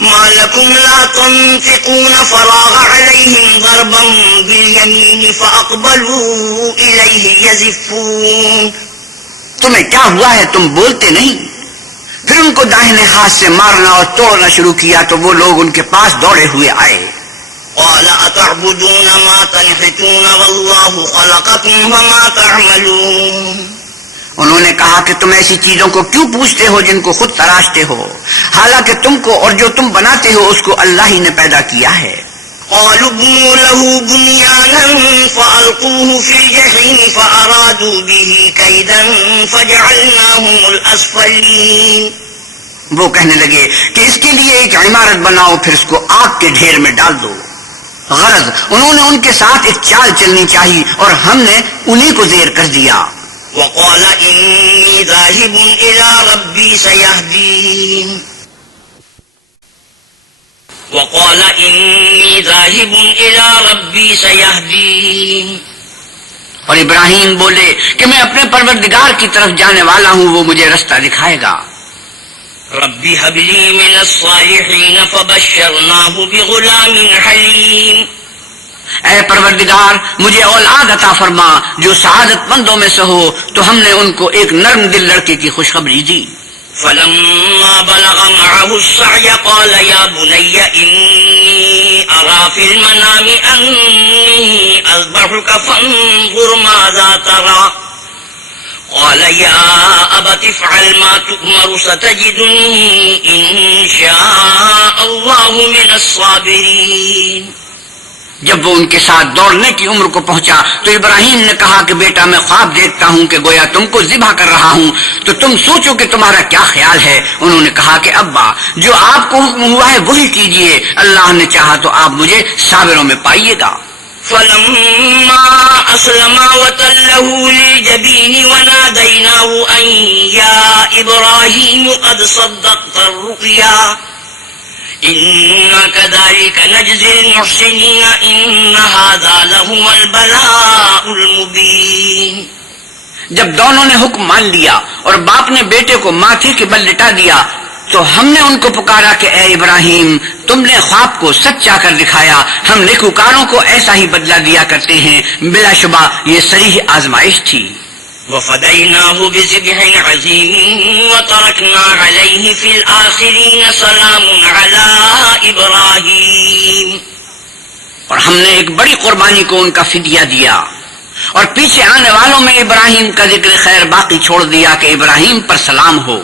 ما لكم لا تنفقون فراغ عليهم ضربا باليمين فأقبلوا إليه يزفون. تمہیں کیا ہوا ہے، تم بولتے نہیں؟ پھر ان کو داہنے ہاتھ سے مارنا اور توڑنا شروع کیا تو وہ لوگ ان کے پاس دوڑے ہوئے آئے. قال أتعبدون ما تنحتون والله خلقكم وما تعملون. انہوں نے کہا کہ تم ایسی چیزوں کو کیوں پوچھتے ہو جن کو خود تراشتے ہو، حالانکہ تم کو اور جو تم بناتے ہو اس کو اللہ ہی نے پیدا کیا ہے. قالوا ابنوا له بنيانا فألقوه في الجحيم فأرادوا به كيدا فجعلناهم الأسفلين. وہ کہنے لگے کہ اس کے لیے ایک عمارت بناؤ، پھر اس کو آگ کے ڈھیر میں ڈال دو. غرض انہوں نے ان کے ساتھ ایک چال چلنی چاہیے اور ہم نے انہی کو زیر کر دیا. وقال إني ذاهب إلى ربي سيهدين. وقال إني ذاهب إلى ربي سيهدين. اور ابراہیم بولے کہ میں اپنے پروردگار کی طرف جانے والا ہوں، وہ مجھے رستہ دکھائے گا. ربي هب لي من الصالحين فبشرناه بغلام حليم. اے پروردگار مجھے اولاد عطا فرما جو سعادت مندوں میں سے ہو، تو ہم نے ان کو ایک نرم دل لڑکے کی خوشخبری دی. فلما بلغ معه السعي قال يا بني إني أرى في المنام أني أذبحك فانظر ماذا ترى. قال يا أبت افعل ما تؤمر ستجدني إن شاء الله من الصابرين. جب وہ ان کے ساتھ دوڑنے کی عمر کو پہنچا تو ابراہیم نے کہا کہ بیٹا میں خواب دیکھتا ہوں کہ گویا تم کو ذبح کر رہا ہوں، تو تم سوچو کہ تمہارا کیا خیال ہے. انہوں نے کہا کہ ابا جو آپ کو حکم ہوا ہے وہی کیجئے، اللہ نے چاہا تو آپ مجھے صابروں میں پائیے گا. فلما أسلما وتله للجبين وناديناه أن يا إبراهيم قد صدقت الرؤيا إنا كذلك نجزي المحسنين إن هذا لهو البلاء المبين. جب دونوں نے حکم مان لیا اور باپ نے بیٹے کو ماتھے کے بل لٹا دیا تو ہم نے ان کو پکارا کہ اے ابراہیم تم نے خواب کو سچا کر دکھایا، ہم نیکوکاروں کو ایسا ہی بدلہ دیا کرتے ہیں، بلا شبہ یہ صریح آزمائش تھی۔ وفديناه بذبح عظيم وتركنا عليه في الآخرين سلام على إبراهيم، اور ہم نے ایک بڑی قربانی کو ان کا فدیہ دیا اور پیچھے آنے والوں میں ابراہیم کا ذکر خیر باقی چھوڑ دیا کہ ابراہیم پر سلام ہو۔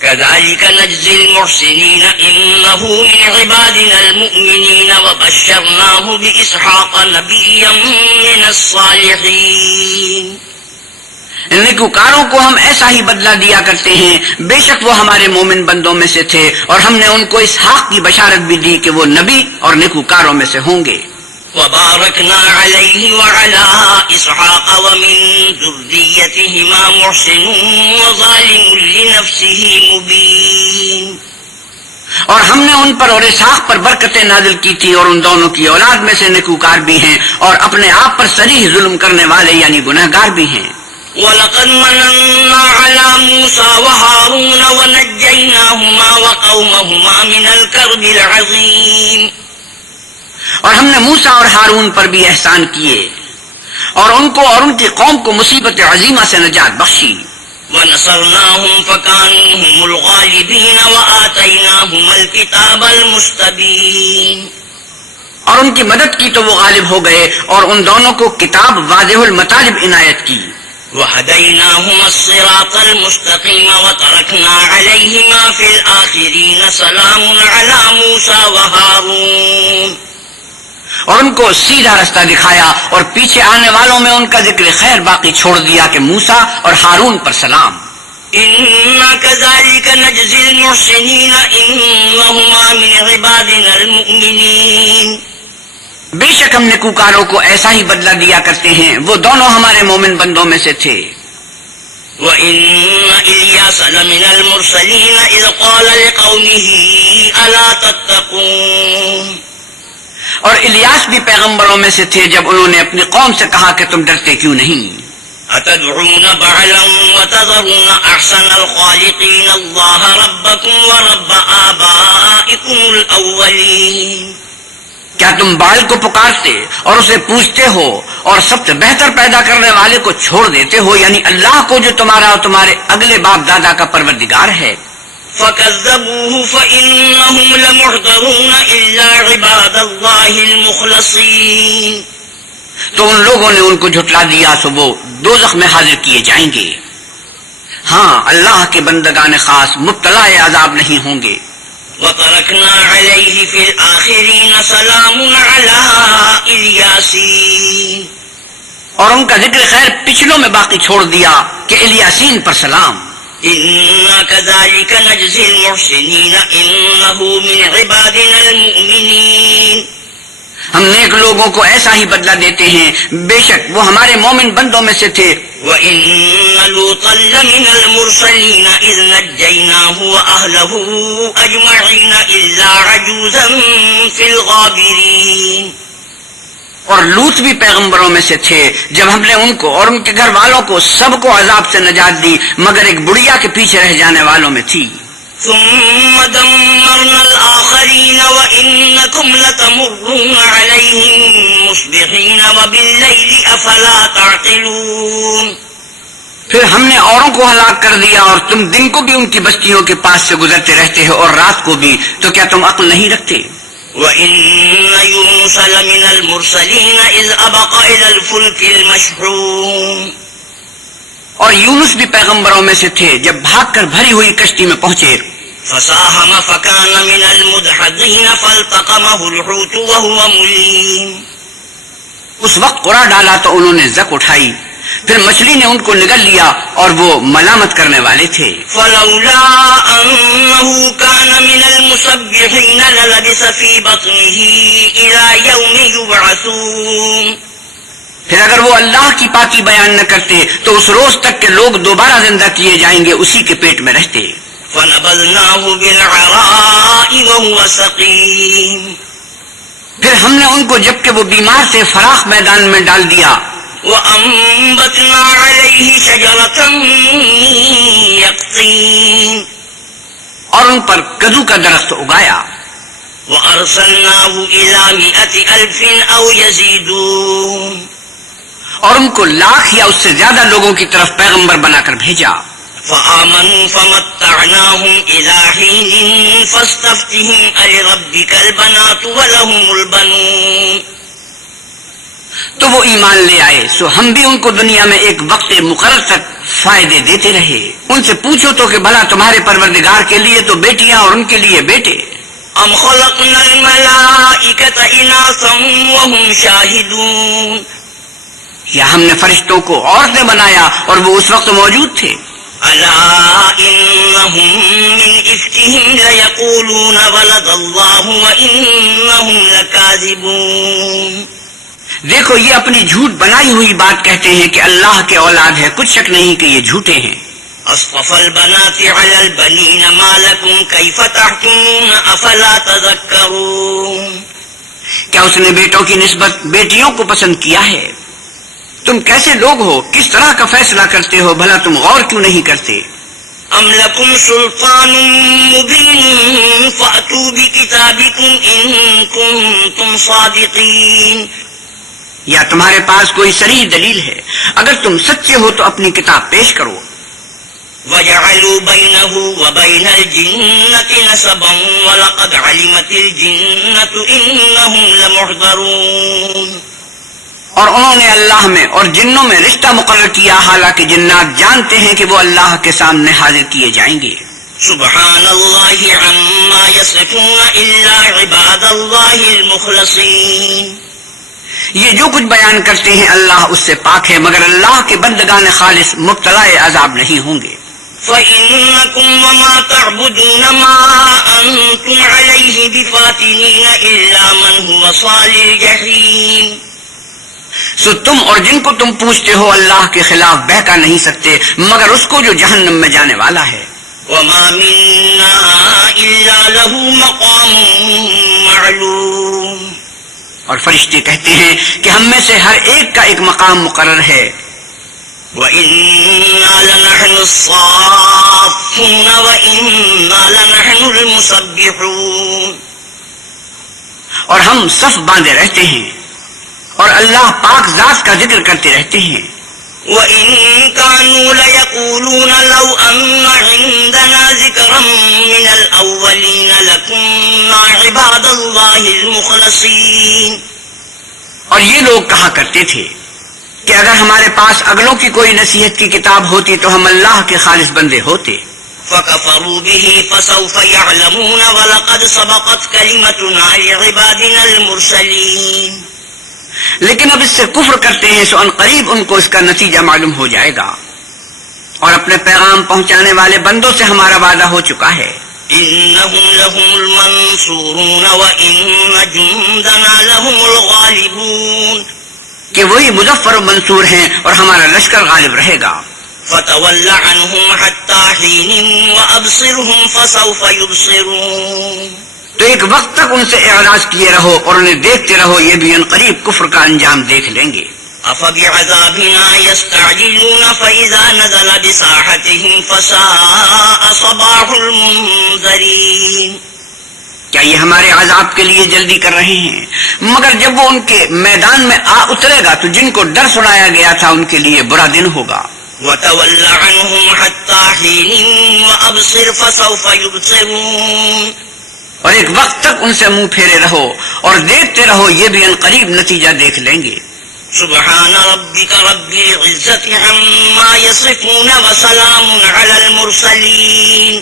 كذلك نجزي المحسنين إنه من عبادنا المؤمنين وبشرناه بإسحاق نبيا من الصالحين۔ ان نیکوکاروں کو ہم ایسا ہی بدلہ دیا کرتے ہیں، بے شک وہ ہمارے مومن بندوں میں سے تھے، اور ہم نے ان کو اسحاق کی بشارت بھی دی کہ وہ نبی اور نیکوکاروں میں سے ہوں گے۔ وباركنا عليه وعلى إسحاق ومن ذريتهما محسن وظالم لنفسه مبين، اور ہم نے ان پر اور اسحاق پر برکتیں نازل کی تھی، اور ان دونوں کی اولاد میں سے نیکوکار بھی ہیں اور اپنے آپ پر صریح ظلم کرنے والے یعنی گنہگار بھی ہیں۔ وَلَقَدْ مَنَنَّا عَلَى مُوسَى وَهَارُونَ وَنَجَّيْنَاهُمَا وَقَوْمَهُمَا مِنَ الْكَرْبِ الْعَظِيمِ، اور ہم نے موسیٰ اور ہارون پر بھی احسان کیے اور ان کو اور ان کی قوم کو مصیبت عظیمہ سے نجات بخشی۔ وَنَصَرْنَاهُمْ فَكَانُوا هُمُ الْغَالِبِينَ وَآتَيْنَاهُمَا الْكِتَابَ الْمُسْتَبِينَ، اور ان کی مدد کی تو وہ غالب ہو گئے اور ان دونوں کو کتاب واضح المطالب عنایت کی۔ وَهَدَيْنَاهُمَا الصِّرَاطَ الْمُسْتَقِيمَ وَتَرَكْنَا عَلَيْهِمَا فِي الْآخِرِينَ سَلَامٌ عَلَى مُوسَى وَهَارُونَ، اور ان کو سیدھا رستہ دکھایا اور پیچھے آنے والوں میں ان کا ذکر خیر باقی چھوڑ دیا کہ موسیٰ اور ہارون پر سلام۔ إِنَّا كَذَلِكَ نَجْزِي الْمُحْسِنِينَ إِنَّهُمَا مِنْ عِبَادِنَا الْمُؤْمِنِينَ، بے شک ہم نیکوکاروں کو ایسا ہی بدلہ دیا کرتے ہیں، وہ دونوں ہمارے مومن بندوں میں سے تھے۔ وَإِنَّ إِلْيَاسَ لَمِنَ الْمُرْسَلِينَ إِذْ قَالَ لِقَوْمِهِ أَلَا تَتَّقُونَ، اور الیاس بھی پیغمبروں میں سے تھے جب انہوں نے اپنی قوم سے کہا کہ تم ڈرتے کیوں نہیں؟ أَتَدْعُونَ بَعْلًا وَتَذَرُونَ أَحْسَنَ الْخَالِقِينَ اللَّهَ رَبَّكُمْ وَرَبَّ آبَائِكُمُ الْأَوَّلِينَ، کیا تم بال کو پکارتے اور اسے پوچھتے ہو اور سب سے بہتر پیدا کرنے والے کو چھوڑ دیتے ہو، یعنی اللہ کو جو تمہارا اور تمہارے اگلے باپ دادا کا پروردگار ہے؟ فَكَذَّبُوهُ فَإِنَّهُمْ لَمُحْضَرُونَ إِلَّا عِبَادَ اللَّهِ الْمُخْلَصِينَ، تو ان لوگوں نے ان کو جھٹلا دیا سو وہ دوزخ میں حاضر کیے جائیں گے۔ ہاں، اللہ کے بندگان خاص مبتلا عذاب نہیں ہوں گے۔ وَتَرَكْنَا عَلَيْهِ فِي الْآخِرِينَ سَلَامٌ عَلَىٰ إِلْيَاسِينَ، اور ان کا ذکر خیر پچھلوں میں باقی چھوڑ دیا کہ الیاسین پر سلام۔ إِنَّا كَذَلِكَ نَجْزِي الْمُحْسِنِينَ إِنَّهُ مِنْ عِبَادِنَا الْمُؤْمِنِينَ، ہم نیک لوگوں کو ایسا ہی بدلہ دیتے ہیں، بے شک وہ ہمارے مومن بندوں میں سے تھے۔ وَإِنَّ لُوطًا لَّمِنَ الْمُرْسَلِينَ إِذْ نَجَّيْنَاهُ وَأَهْلَهُ أَجْمَعِينَ إِلَّا عَجُوزًا فِي الْغَابِرِينَ، اور لوط بھی پیغمبروں میں سے تھے جب ہم نے ان کو اور ان کے گھر والوں کو سب کو عذاب سے نجات دی مگر ایک بڑھیا کے پیچھے رہ جانے والوں میں تھی۔ ثُمَّ دَمَّرْنَا الْآخَرِينَ وَإِنَّكُمْ لَتَمُرُّونَ عَلَيْهِمْ مُصْبِحِينَ وَبِاللَّيْلِ أَفَلَا تَعْقِلُونَ، پھر ہم نے اوروں کو ہلاک کر دیا اور تم دن کو بھی ان کی بستیوں کے پاس سے گزرتے رہتے ہو اور رات کو بھی، تو کیا تم عقل نہیں رکھتے؟ وَإِنَّ يُونُسَ لَمِنَ الْمُرْسَلِينَ إِذْ أَبَقَ إِلَى الْفُلْكِ الْمَشْحُونِ، اور یونس بھی پیغمبروں میں سے تھے جب بھاگ کر بھری ہوئی کشتی میں پہنچے۔ فَسَاهَمَ فَكَانَ مِنَ الْمُدْحَضِينَ فَالْتَقَمَهُ الْحُوتُ وَهُوَ مُلِيمٌ، اس وقت قرا ڈالا تو انہوں نے زک اٹھائی، پھر مچھلی نے ان کو نگل لیا اور وہ ملامت کرنے والے تھے۔ فَلَوْلَا أَنَّهُ كَانَ مِنَ الْمُسَبِّحِينَ لَلَبِثَ فِي بَطْنِهِ إِلَى يَوْمِ يُبْعَثُونَ، پھر اگر وہ اللہ کی پاکی بیان نہ کرتے تو اس روز تک کہ لوگ دوبارہ زندہ کیے جائیں گے اسی کے پیٹ میں رہتے۔ فَنَبَذْنَاهُ بِالْعَرَاءِ وَهُوَ سَقِيمٌ، پھر ہم نے ان کو جبکہ وہ بیمار تھے فراخ میدان میں ڈال دیا۔ وأنبتنا عليه شجرة من يقطين اور ان پر کدو کا درخت اگایا. وأرسلناه إلى 100,000 أو يزيدون اور ان کو 1,00,000 یا اس سے زیادہ لوگوں کی طرف پیغمبر بنا کر بھیجا. فآمنوا فمتعناهم إلى حين فاستفتهم ألربك البنات ولهم البنون. تو وہ ایمان لے آئے، سو ہم بھی ان کو دنیا میں ایک وقت مقرر تک فائدے دیتے رہے. ان سے پوچھو تو کہ بھلا تمہارے پروردگار کے لیے تو بیٹیاں اور ان کے لیے بیٹے. ام خلقنا الملائکۃ اناثا وهم شاہدون. یا ہم نے فرشتوں کو عورتیں بنایا اور وہ اس وقت موجود تھے. الا انہم من افکہم لیقولون ولد اللہ وانہم لکاذبون. دیکھو یہ اپنی جھوٹ بنائی ہوئی بات کہتے ہیں کہ اللہ کے اولاد ہے، کچھ شک نہیں کہ یہ جھوٹے ہیں. اصطفى البنات على البنين ما لكم كيف تحكمون افلا تذكرون. کیا اس نے بیٹوں کی نسبت بیٹیوں کو پسند کیا ہے؟ تم کیسے لوگ ہو، کس طرح کا فیصلہ کرتے ہو، بھلا تم غور کیوں نہیں کرتے؟ ام لكم سلطان مبين فأتوا بكتابكم ان كنتم صادقين. یا تمہارے پاس کوئی صریح دلیل ہے، اگر تم سچے ہو تو اپنی کتاب پیش کرو. وَجَعَلُوا بَيْنَهُ وَبَيْنَ الْجِنَّةِ نَسَبًا وَلَقَدْ عَلِمَتِ الْجِنَّةُ إِنَّهُمْ لَمُحْضَرُونَ. اور انہوں نے اللہ میں اور جنوں میں رشتہ مقرر کیا، حالانکہ جنات جانتے ہیں کہ وہ اللہ کے سامنے حاضر کیے جائیں گے. سبحان اللہ عما یصفون الا عباد اللہ المخلصین. یہ جو کچھ بیان کرتے ہیں اللہ اس سے پاک ہے، مگر اللہ کے بندگان خالص مبتلا عذاب نہیں ہوں گے. فَإِنَّكُمْ وَمَا تَعْبُدُونَ مَا أَنْتُمْ عَلَيْهِ بِفَاتِنِينَ إِلَّا مَنْ هُوَ صَالِ الْجَحِيمِ. سو تم اور جن کو تم پوچھتے ہو اللہ کے خلاف بہکا نہیں سکتے مگر اس کو جو جہنم میں جانے والا ہے. وَمَا مِنَّا إِلَّا لَهُ مَقَامٌ مَعْلُومٌ. اور فرشتے کہتے ہیں کہ ہم میں سے ہر ایک کا ایک مقام مقرر ہے. وَإِنَّا لَنَحْنُ الصَّافُّونَ وَإِنَّا لَنَحْنُ الْمُسَبِّحُونَ. اور ہم صف باندھے رہتے ہیں اور اللہ پاک ذات کا ذکر کرتے رہتے ہیں. وَإِن كَانُوا لَيَقُولُونَ لَوْ أَنَّ عِندَنَا ذِكْرًا مِّنَ الْأَوَّلِينَ لَكُنَّا عِبَادَ اللَّهِ الْمُخْلَصِينَ. اور یہ لوگ کہا کرتے تھے کہ اگر ہمارے پاس اگلوں کی کوئی نصیحت کی کتاب ہوتی تو ہم اللہ کے خالص بندے ہوتے. فَكَفَرُوا بِهِ فَسَوْفَ يَعْلَمُونَ وَلَقَدْ سَبَقَتْ كَلِمَتُنَا لِعِبَادِنَا الْمُرْسَلِينَ. لیکن اب اس سے کفر کرتے ہیں سو ان قریب ان کو اس کا نتیجہ معلوم ہو جائے گا. اور اپنے پیغام پہنچانے والے بندوں سے ہمارا وعدہ ہو چکا ہے. إِنَّهُمْ لَهُمُ الْمَنْصُورُونَ وَإِنَّ جُنْدَنَا لَهُمُ الْغَالِبُونَ. کہ وہی مظفر و منصور ہیں اور ہمارا لشکر غالب رہے گا. فَتَوَلَّ عَنْهُمْ حَتَّى حِينٍ وَأَبْصِرْهُمْ فَسَوْفَ يُبْصِرُونَ. تو ایک وقت تک ان سے اعراض کیے رہو اور انہیں دیکھتے رہو، یہ بھی ان قریب کفر کا انجام دیکھ لیں گے. أَفَبِعَذَابِنَا يَسْتَعْجِلُونَ فَإِذَا نَزَلَ بِسَاحَتِهِمْ فَسَاءَ صَبَاحُ الْمُنذَرِينَ. کیا یہ ہمارے عذاب کے لیے جلدی کر رہے ہیں؟ مگر جب وہ ان کے میدان میں آ اترے گا تو جن کو ڈر سنایا گیا تھا ان کے لیے برا دن ہوگا. وَتَوَلَّ عَنْهُمْ حَتَّى حِينٍ وَأَبْصِرْ فَسَوْفَ يُبْصِرُونَ. اور ایک وقت تک ان سے منہ پھیرے رہو اور دیکھتے رہو، یہ بھی ان قریب نتیجہ دیکھ لیں گے. سبحان ربك رب العزة عما يصفون وسلام على المرسلين.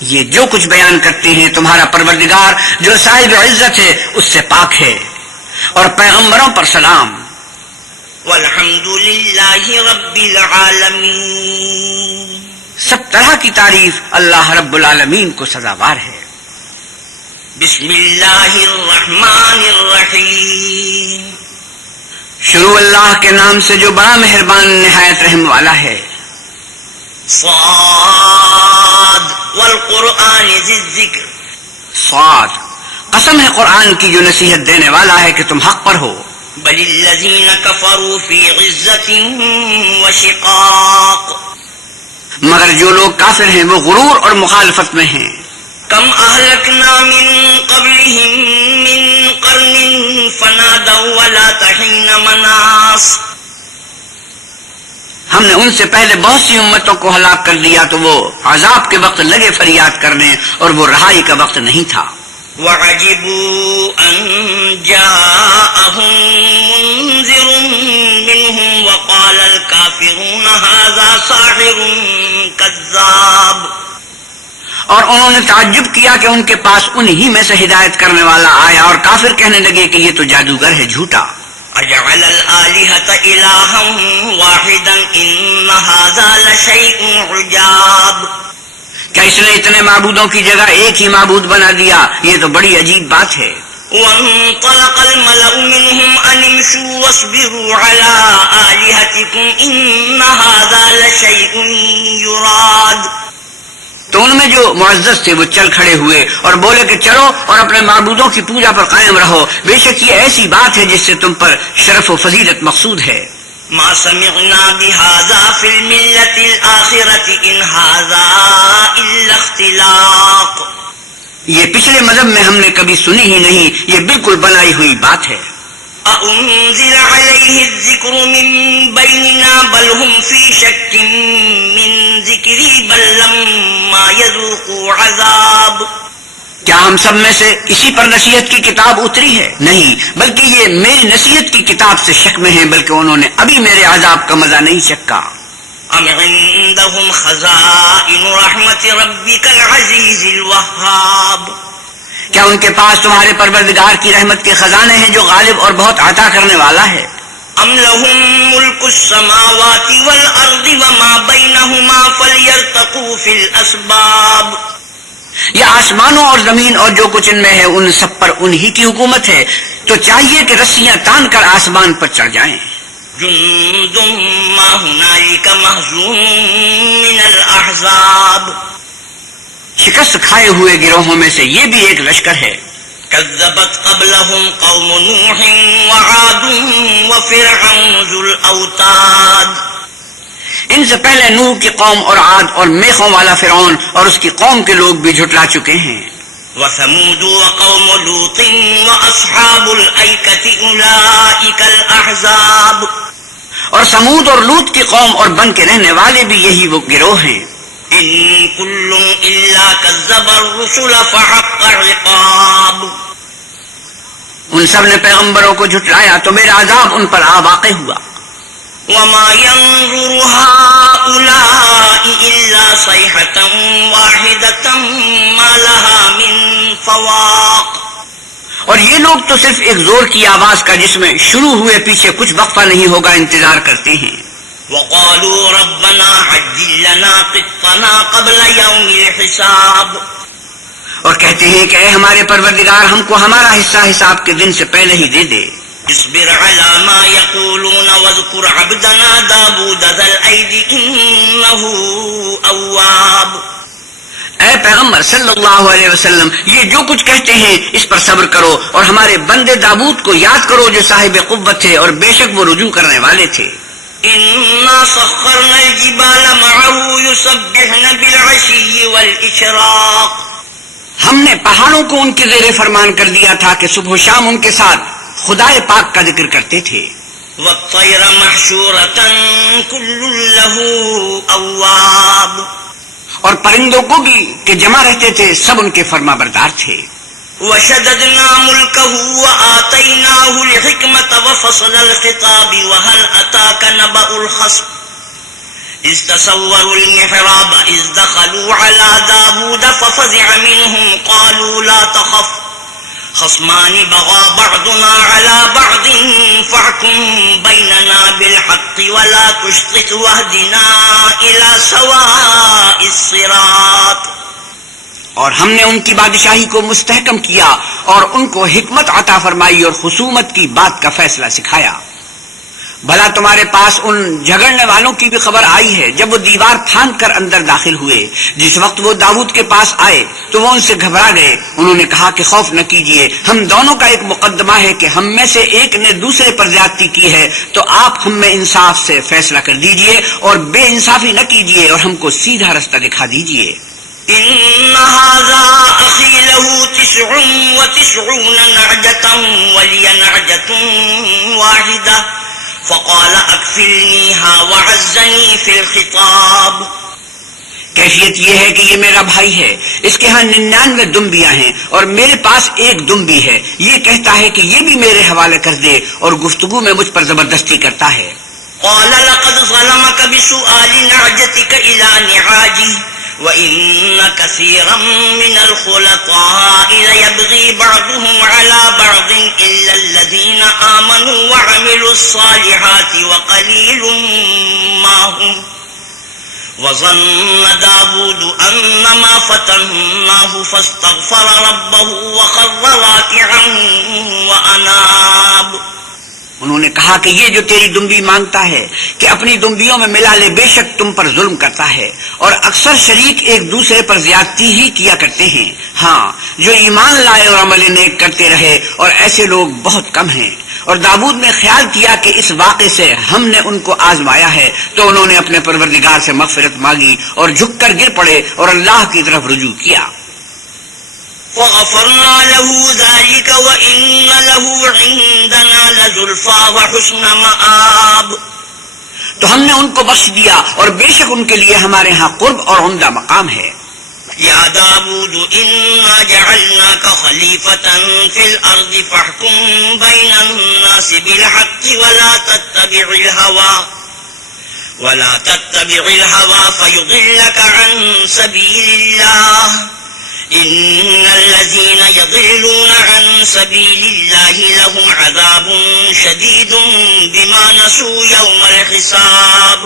یہ جو کچھ بیان کرتے ہیں تمہارا پروردگار جو صاحب عزت ہے اس سے پاک ہے، اور پیغمبروں پر سلام. والحمد للہ رب العالمین. سب طرح کی تعریف اللہ رب العالمین کو سزاوار ہے. بسم اللہ الرحمن الرحیم. شروع اللہ کے نام سے جو بڑا مہربان نہایت رحم والا ہے. صاد والقرآن ذی الذکر. صاد، قسم ہے قرآن کی جو نصیحت دینے والا ہے کہ تم حق پر ہو. بل الذين كفروا في عزة وشقاق مگر جو لوگ کافر ہیں وہ غرور اور مخالفت میں ہیں. كم أهلكنا من قبلهم من قرن فنادوا ولا تحين مناص ہم نے ان سے پہلے بہت سی امتوں کو ہلاک کر دیا تو وہ عذاب کے وقت لگے فریاد کرنے اور وہ رہائی کا وقت نہیں تھا. وعجبوا أن جاءهم منذر منهم وقال الكافرون هذا ساحر كذاب اور انہوں نے تعجب کیا کہ ان کے پاس انہی میں سے ہدایت کرنے والا آیا اور کافر کہنے لگے کہ یہ تو جادوگر ہے، جھوٹا. اجعل الآلهة إلها واحدا إن هذا لشيء عجاب کیا اس نے اتنے معبودوں کی جگہ ایک ہی معبود بنا دیا؟ یہ تو بڑی عجیب بات ہے. وانطلق الملأ منهم أن امشوا واصبروا على آلهتكم إن هذا لشيء يراد تو ان میں جو معزز تھے وہ چل کھڑے ہوئے اور بولے کہ چلو اور اپنے معبودوں کی پوجا پر قائم رہو، بے شک یہ ایسی بات ہے جس سے تم پر شرف و فضیلت مقصود ہے. ما سمعنا بهذا في الملة الآخرة إن هذا إلا اختلاق یہ پچھلے مذہب میں ہم نے کبھی سنی ہی نہیں، یہ بالکل بنائی ہوئی بات ہے. أأنزل عليه الذكر من بيننا بل هم في شك من ذكري بل لما يذوقوا عذاب کیا ہم سب میں سے اسی پر نصیحت کی کتاب اتری ہے؟ نہیں، بلکہ یہ میری نصیحت کی کتاب سے شک میں ہیں، بلکہ انہوں نے ابھی میرے عذاب کا مزہ نہیں چکھا. أم عندهم خزائن رحمة ربك العزيز الوهاب کیا ان کے پاس تمہارے پروردگار کی رحمت کے خزانے ہیں جو غالب اور بہت عطا کرنے والا ہے؟ أم لهم ملك السماوات والأرض وما بينهما فليرتقوا في الأسباب یا آسمانوں اور زمین اور جو کچھ ان میں ہے ان سب پر انہی کی حکومت ہے، تو چاہیے کہ رسیاں تان کر آسمان پر چڑھ جائیں. جند ما هنالك مهزوم من الأحزاب شکست کھائے ہوئے گروہوں میں سے یہ بھی ایک لشکر ہے. كذبت قبلهم قوم نوح وعاد وفرعون ذو الأوتاد ان سے پہلے نوح کی قوم اور عاد اور میخوں والا فرعون اور اس کی قوم کے لوگ بھی جھٹلا چکے ہیں. وثمود وقوم لوط وأصحاب الأيكة أولئك الأحزاب اور سمود اور لوط کی قوم اور بن کے رہنے والے بھی یہی وہ گروہ ہیں. إن كل إلا كذب الرسل فحق عقاب ان سب نے پیغمبروں کو جھٹلایا تو میرا عذاب ان پر آ واقع ہوا. وما ينظر هؤلاء إلا صيحة واحدة ما لها من فواق اور یہ لوگ تو صرف ایک زور کی آواز کا جس میں شروع ہوئے پیچھے کچھ وقفہ نہیں ہوگا انتظار کرتے ہیں. وقالوا ربنا عجل لنا قطنا قبل يوم الحساب اور کہتے ہیں کہ اے ہمارے پروردگار ہم کو ہمارا حصہ حساب کے دن سے پہلے ہی دے دے. اصبر على ما يقولون واذكر عبدنا داود ذا الأيد إنه أواب اے پیغمبر صلی اللہ علیہ وسلم یہ جو کچھ کہتے ہیں اس پر صبر کرو اور ہمارے بندے داود کو یاد کرو جو صاحب قوت تھے اور بے شک وہ رجوع کرنے والے تھے. إنا سخرنا الجبال معه يسبحن بالعشي والإشراق ہم نے پہاڑوں کو ان کے زیر فرمان کر دیا تھا کہ صبح و شام ان کے ساتھ خدائے پاک کا ذکر کرتے تھے. والطير محشورة كل له أواب اور پرندوں کو بھی کہ جمع رہتے تھے سب ان کے فرما بردار تھے. وشددنا ملكه وآتيناه الحكمة وفصل الخطاب وهل أتاك نبأ الخصم إذ تصوروا المحراب إذ دخلوا على داود ففزع منهم قالوا لا تخف خصمان بغى بعضنا على بعض فاحكم بيننا بالحق ولا تشطط واهدنا إلى سواء الصراط اور ہم نے ان کی بادشاہی کو مستحکم کیا اور ان کو حکمت عطا فرمائی اور خصومت کی بات کا فیصلہ سکھایا. بھلا تمہارے پاس ان جھگڑنے والوں کی بھی خبر آئی ہے جب وہ دیوار پھاند کر اندر داخل ہوئے؟ جس وقت وہ داؤد کے پاس آئے تو وہ ان سے گھبرا گئے. انہوں نے کہا کہ خوف نہ کیجیے، ہم دونوں کا ایک مقدمہ ہے کہ ہم میں سے ایک نے دوسرے پر زیادتی کی ہے، تو آپ ہم میں انصاف سے فیصلہ کر دیجیے اور بے انصافی نہ کیجیے اور ہم کو سیدھا رستہ دکھا دیجیے. إن هذا أخي له 99 نعجة ولي نعجة واحدة فقال أكفلنيها وعزني في الخطاب. کیفیت یہ ہے کہ یہ میرا بھائی ہے، اس کے ہاں 99 دمبیاں ہیں اور میرے پاس ایک دمبی ہے. یہ کہتا ہے کہ یہ بھی میرے حوالے کر دے اور گفتگو میں مجھ پر زبردستی کرتا ہے. قال لقد ظلمك بسؤال نعجتك إلى نعاجه وَإِنَّ كَثِيرًا مِّنَ الْخُلَطَاءِ لَيَبْغِي بَعْضُهُمْ عَلَى بَعْضٍ إِلَّا الَّذِينَ آمَنُوا وَعَمِلُوا الصَّالِحَاتِ وَقَلِيلٌ مَّا هُمْ وَظَنَّ دَاوُودُ أَنَّمَا فَتَنَّاهُ فَاسْتَغْفَرَ رَبَّهُ وَخَرَّ رَاكِعًا وَأَنَابَ. انہوں نے کہا کہ یہ جو تیری دمبی مانگتا ہے کہ اپنی دمبیوں میں ملا لے، بے شک تم پر ظلم کرتا ہے اور اکثر شریک ایک دوسرے پر زیادتی ہی کیا کرتے ہیں. ہاں، جو ایمان لائے اور عمل نیک کرتے رہے، اور ایسے لوگ بہت کم ہیں. اور داؤد نے خیال کیا کہ اس واقعے سے ہم نے ان کو آزمایا ہے، تو انہوں نے اپنے پروردگار سے مغفرت مانگی اور جھک کر گر پڑے اور اللہ کی طرف رجوع کیا. فغفرنا له ذلك وإن له عندنا لزلفى وحسن مآب. تو ہم نے ان کو بخش دیا اور بے شک ان کے لیے ہمارے ہاں قرب اور عمدہ مقام ہے. يا داود إنا جعلناك خليفة في الأرض فاحكم بين الناس بالحق ولا تتبع الهوى فيضلك عن سبيل الله. إن الذين يضلون عن سبيل الله لهم عذاب شديد بما نسوا يوم الحساب.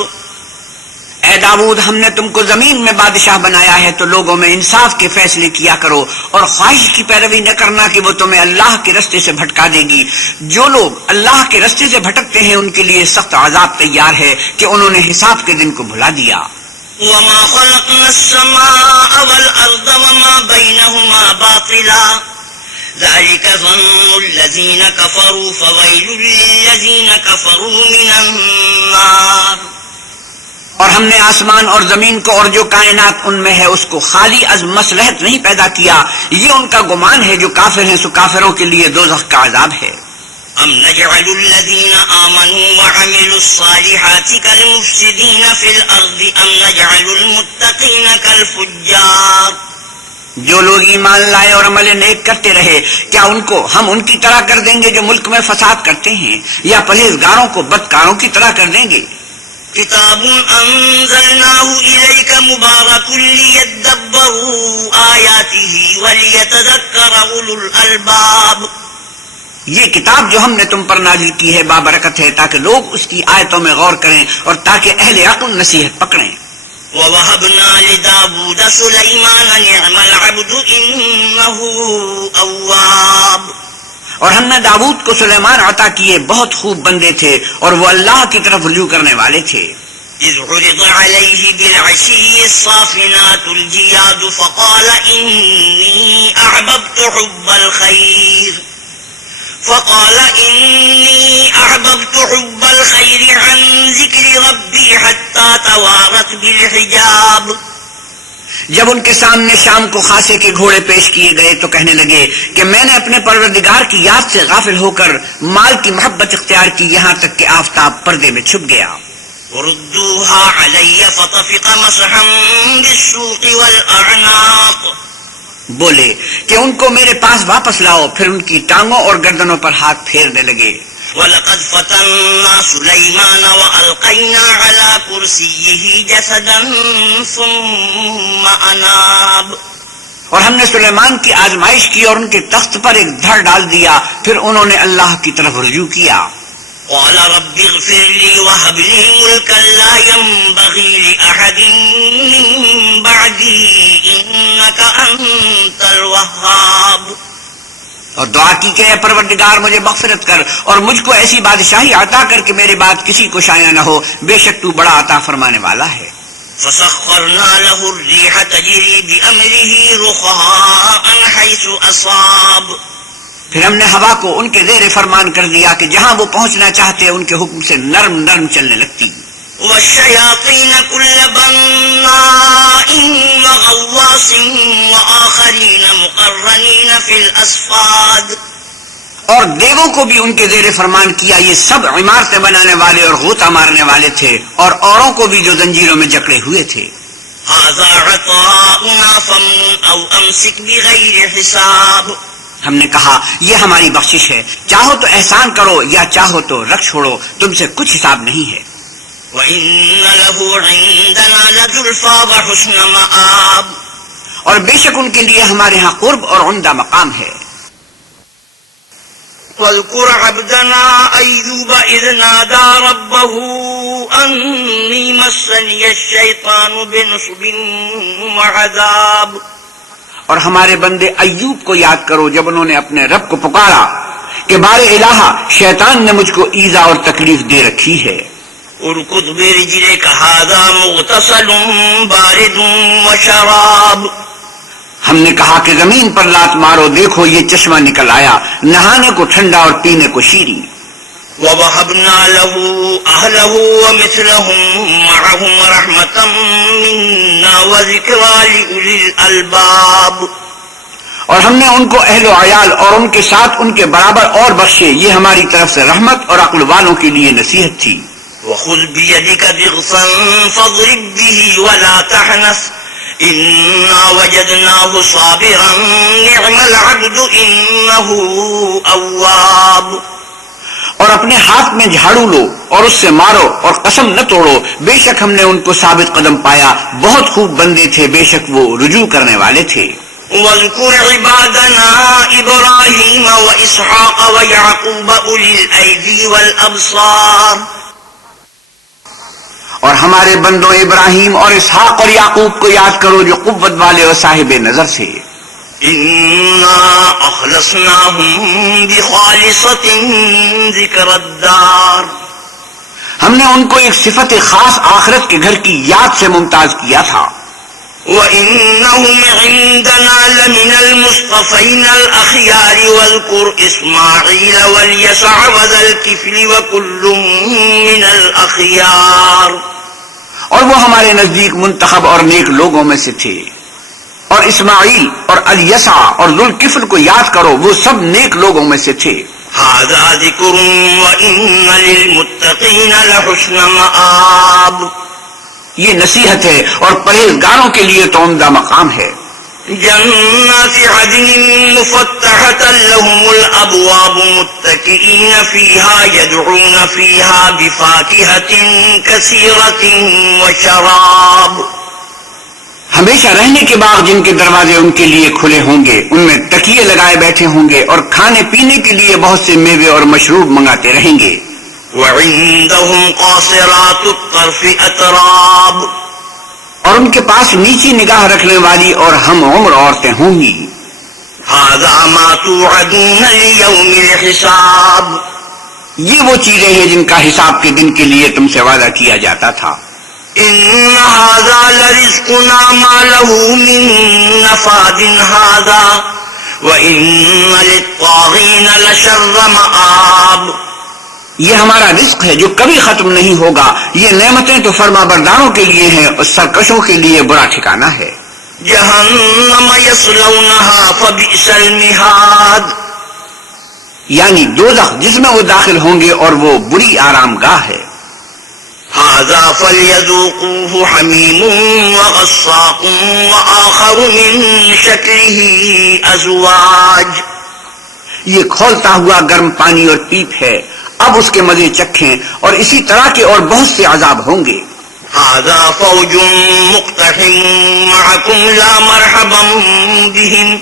اے داؤد، ہم نے تم کو زمین میں بادشاہ بنایا ہے، تو لوگوں میں انصاف کے فیصلے کیا کرو اور خواہش کی پیروی نہ کرنا کہ وہ تمہیں اللہ کے رستے سے بھٹکا دے گی. جو لوگ اللہ کے رستے سے بھٹکتے ہیں ان کے لیے سخت عذاب تیار ہے کہ انہوں نے حساب کے دن کو بھلا دیا. وما خلقنا السماء والأرض وما بينهما باطلا ذلك ظن الذين كفروا فويل للذين كفروا من النار. اور ہم نے آسمان اور زمین کو اور جو کائنات ان میں ہے اس کو خالی از مصلحت نہیں پیدا کیا. یہ ان کا گمان ہے جو کافر ہیں، سو کافروں کے لیے دوزخ کا عذاب ہے. ام نجعل الذين آمنوا وعملوا الصالحات كالمفسدين في الأرض ام نجعل المتقين كالفجار. جو لوگ ایمان لائے اور عمل نیک کرتے رہے، کیا ان کو ہم ان کی طرح کر دیں گے جو ملک میں فساد کرتے ہیں، یا پرہیزگاروں کو بدکاروں کی طرح کر دیں گے؟ کتاب انزلناه إليك مبارك ليدبروا آياته وليتذكر أولو الألباب. یہ کتاب جو ہم نے تم پر نازل کی ہے بابرکت ہے تاکہ لوگ اس کی آیتوں میں غور کریں اور تاکہ اہل عقل نصیحت پکڑیں. وَوَهَبْنَا لِدَاوُودَ سُلَيْمَانَ نِعْمَ الْعَبْدُ إِنَّهُ أَوَّابٌ. اور ہم نے داؤد کو سلیمان عطا کیے، بہت خوب بندے تھے اور وہ اللہ کی طرف رجوع کرنے والے تھے. إِذْ عُرِضَ عَلَيْهِ بِالْعَشِيِّ الصَّافِنَاتُ الْجِيَادُ فَقَالَ إِنِّي أَحْبَبْتُ حُبَّ الْخَيْرِ عَنْ ذِكْرِ رَبِّي حَتَّى تَوَارَتْ بِالْحِجَابِ. جب ان کے سامنے شام کو خاصے کے گھوڑے پیش کیے گئے تو کہنے لگے کہ میں نے اپنے پروردگار کی یاد سے غافل ہو کر مال کی محبت اختیار کی، یہاں تک کہ آفتاب پردے میں چھپ گیا. وردوها علی فطفق مسحا بالسوق والأعناق. بولے کہ ان کو میرے پاس واپس لاؤ، پھر ان کی ٹانگوں اور گردنوں پر ہاتھ پھیرنے لگے. وَلَقَدْ فَتَنَّا سُلَيْمَانَ وَأَلْقَيْنَا عَلَى كُرْسِيِّهِ جَسَدًا ثُمَّ أَنَابَ. اور ہم نے سلیمان کی آزمائش کی اور ان کے تخت پر ایک دھڑ ڈال دیا، پھر انہوں نے اللہ کی طرف رجوع کیا. قال رب اغفر لي وهب لي ملكا لا ينبغي لأحد من بعدي إنك أنت الوهاب. اور دعا کی کہ اے پروردگار مجھے مغفرت کر اور مجھ کو ایسی بادشاہی عطا کر کہ میرے بعد کسی کو شایع نہ ہو، بے شک تو بڑا عطا فرمانے والا ہے۔ فسخرنا له الريح تجري بأمره رخاء حيث أصاب، پھر ہم نے ہوا کو ان کے زیر فرمان کر دیا کہ جہاں وہ پہنچنا چاہتے ان کے حکم سے نرم نرم چلنے لگتی۔ والشياطين كل بناء وغواص وآخرين مقرنين في الأصفاد، اور دیووں کو بھی ان کے زیر فرمان کیا، یہ سب عمارتیں بنانے والے اور غوطہ مارنے والے تھے، اور اوروں کو بھی جو زنجیروں میں جکڑے ہوئے تھے۔ هذا عطاؤنا فامنن أو أمسك بغير حساب، ہم نے کہا یہ ہماری بخشش ہے، چاہو تو احسان کرو یا چاہو تو رکھ چھوڑو، تم سے کچھ حساب نہیں ہے۔ وَإِنَّ لَهُ عِندَنَا لَزُلْفَىٰ وَحُسْنَ مَآبٍ، اور بے شک ان کے لیے ہمارے ہاں قرب اور عمدہ مقام ہے۔ وَاذْكُرْ عَبْدَنَا أَيُّوبَ إِذْ نَادَىٰ رَبَّهُ أَنِّي مَسَّنِيَ الشَّيْطَانُ بِنُصْبٍ وَعَذَابٍ، اور ہمارے بندے ایوب کو یاد کرو جب انہوں نے اپنے رب کو پکارا کہ بار الہ شیطان نے مجھ کو ایذا اور تکلیف دے رکھی ہے۔ ارکض برجلک ھذا مغتسل بارد وشراب، ہم نے کہا کہ زمین پر لات مارو، دیکھو یہ چشمہ نکل آیا، نہانے کو ٹھنڈا اور پینے کو شیریں۔ وَوَهَبْنَا لَهُ أَهْلَهُ وَمِثْلَهُم مَّعَهُمْ رَحْمَةً مِّنَّا وَذِكْرَىٰ لِأُولِي الْأَلْبَابِ، اور ہم نے ان کو اہل و عیال اور ان کے ساتھ ان کے برابر اور بخشے، یہ ہماری طرف سے رحمت اور عقل والوں کے لیے نصیحت تھی۔ وَخُذْ بِيَدِكَ ضِغْثًا فَاضْرِب بِّهِ وَلَا تَحْنَثْ إِنَّا وَجَدْنَاهُ صَابِرًا نِّعْمَ الْعَبْدُ إِنَّهُ أَوَّابٌ، اور اپنے ہاتھ میں جھاڑو لو اور اس سے مارو اور قسم نہ توڑو، بے شک ہم نے ان کو ثابت قدم پایا، بہت خوب بندے تھے، بے شک وہ رجوع کرنے والے تھے۔ وَاذْكُرْ عِبَادَنَا إِبْرَاهِيمَ وَإِسْحَاقَ وَيَعْقُوبَ أُولِي الْأَيْدِي وَالْأَبْصَارِ، اور ہمارے بندوں ابراہیم اور اسحاق اور یعقوب کو یاد کرو جو قوت والے اور صاحب نظر تھے۔ إِنَّا أَخْلَصْنَاهُمْ بِخَالِصَةٍ ذِكْرَى الدَّارِ، ہم نے ان کو ایک صفت خاص آخرت کے گھر کی یاد سے ممتاز کیا تھا۔ وَإِنَّهُمْ عِندَنَا لَمِنَ الْمُصْطَفَيْنَ الْأَخْيَارِ وَاذْكُرْ إِسْمَاعِيلَ وَالْيَسَعَ وَذَا الْكِفْلِ وَكُلٌّ مِّنَ الْأَخْيَارِ، اور وہ ہمارے نزدیک منتخب اور نیک لوگوں میں سے تھے، اور اسماعیل اور الیسع اور ذوالکفل کو یاد کرو، وہ سب نیک لوگوں میں سے تھے۔ هَذَا ذِكْرٌ وَإِنَّ لِلْمُتَّقِينَ لَحُسْنَ مَآبٍ، یہ نصیحت ہے اور پرہیزگاروں کے لیے تو عمدہ مقام ہے۔ جنات عدن مفتحة لهم الأبواب متكئين فيها يدعون فيها بفاكهة كثيرة وشراب، ہمیشہ رہنے کے باغ جن کے دروازے ان کے لیے کھلے ہوں گے، ان میں تکیے لگائے بیٹھے ہوں گے، اور کھانے پینے کے لیے بہت سے میوے اور مشروب منگاتے رہیں گے۔ وعندهم قاصرات الطرف أتراب، اور ان کے پاس نیچی نگاہ رکھنے والی اور ہم عمر عورتیں ہوں گی۔ هذا ما توعدون ليوم الحساب، یہ وہ چیزیں ہیں جن کا حساب کے دن کے لیے تم سے وعدہ کیا جاتا تھا۔ إن هذا لرزقنا ما له من نفاد هذا وإن للطاغين لشر مآب، یہ ہمارا رزق ہے جو کبھی ختم نہیں ہوگا، یہ نعمتیں تو فرما برداروں کے لیے ہیں اور سرکشوں کے لیے برا ٹھکانہ ہے۔ جہنم یصلونها فبئس المہاد، یعنی دوزخ جس میں وہ داخل ہوں گے اور وہ بری آرام گاہ ہے۔ هذا فليذوقوه حميم وغساق وآخر من شكله أزواج، یہ کھولتا ہوا گرم پانی اور پیپ ہے، اب اس کے مزے چکھیں، اور اسی طرح کے اور بہت سے عذاب ہوں گے۔ هذا فوج مقتحم معكم لا مرحبا بهم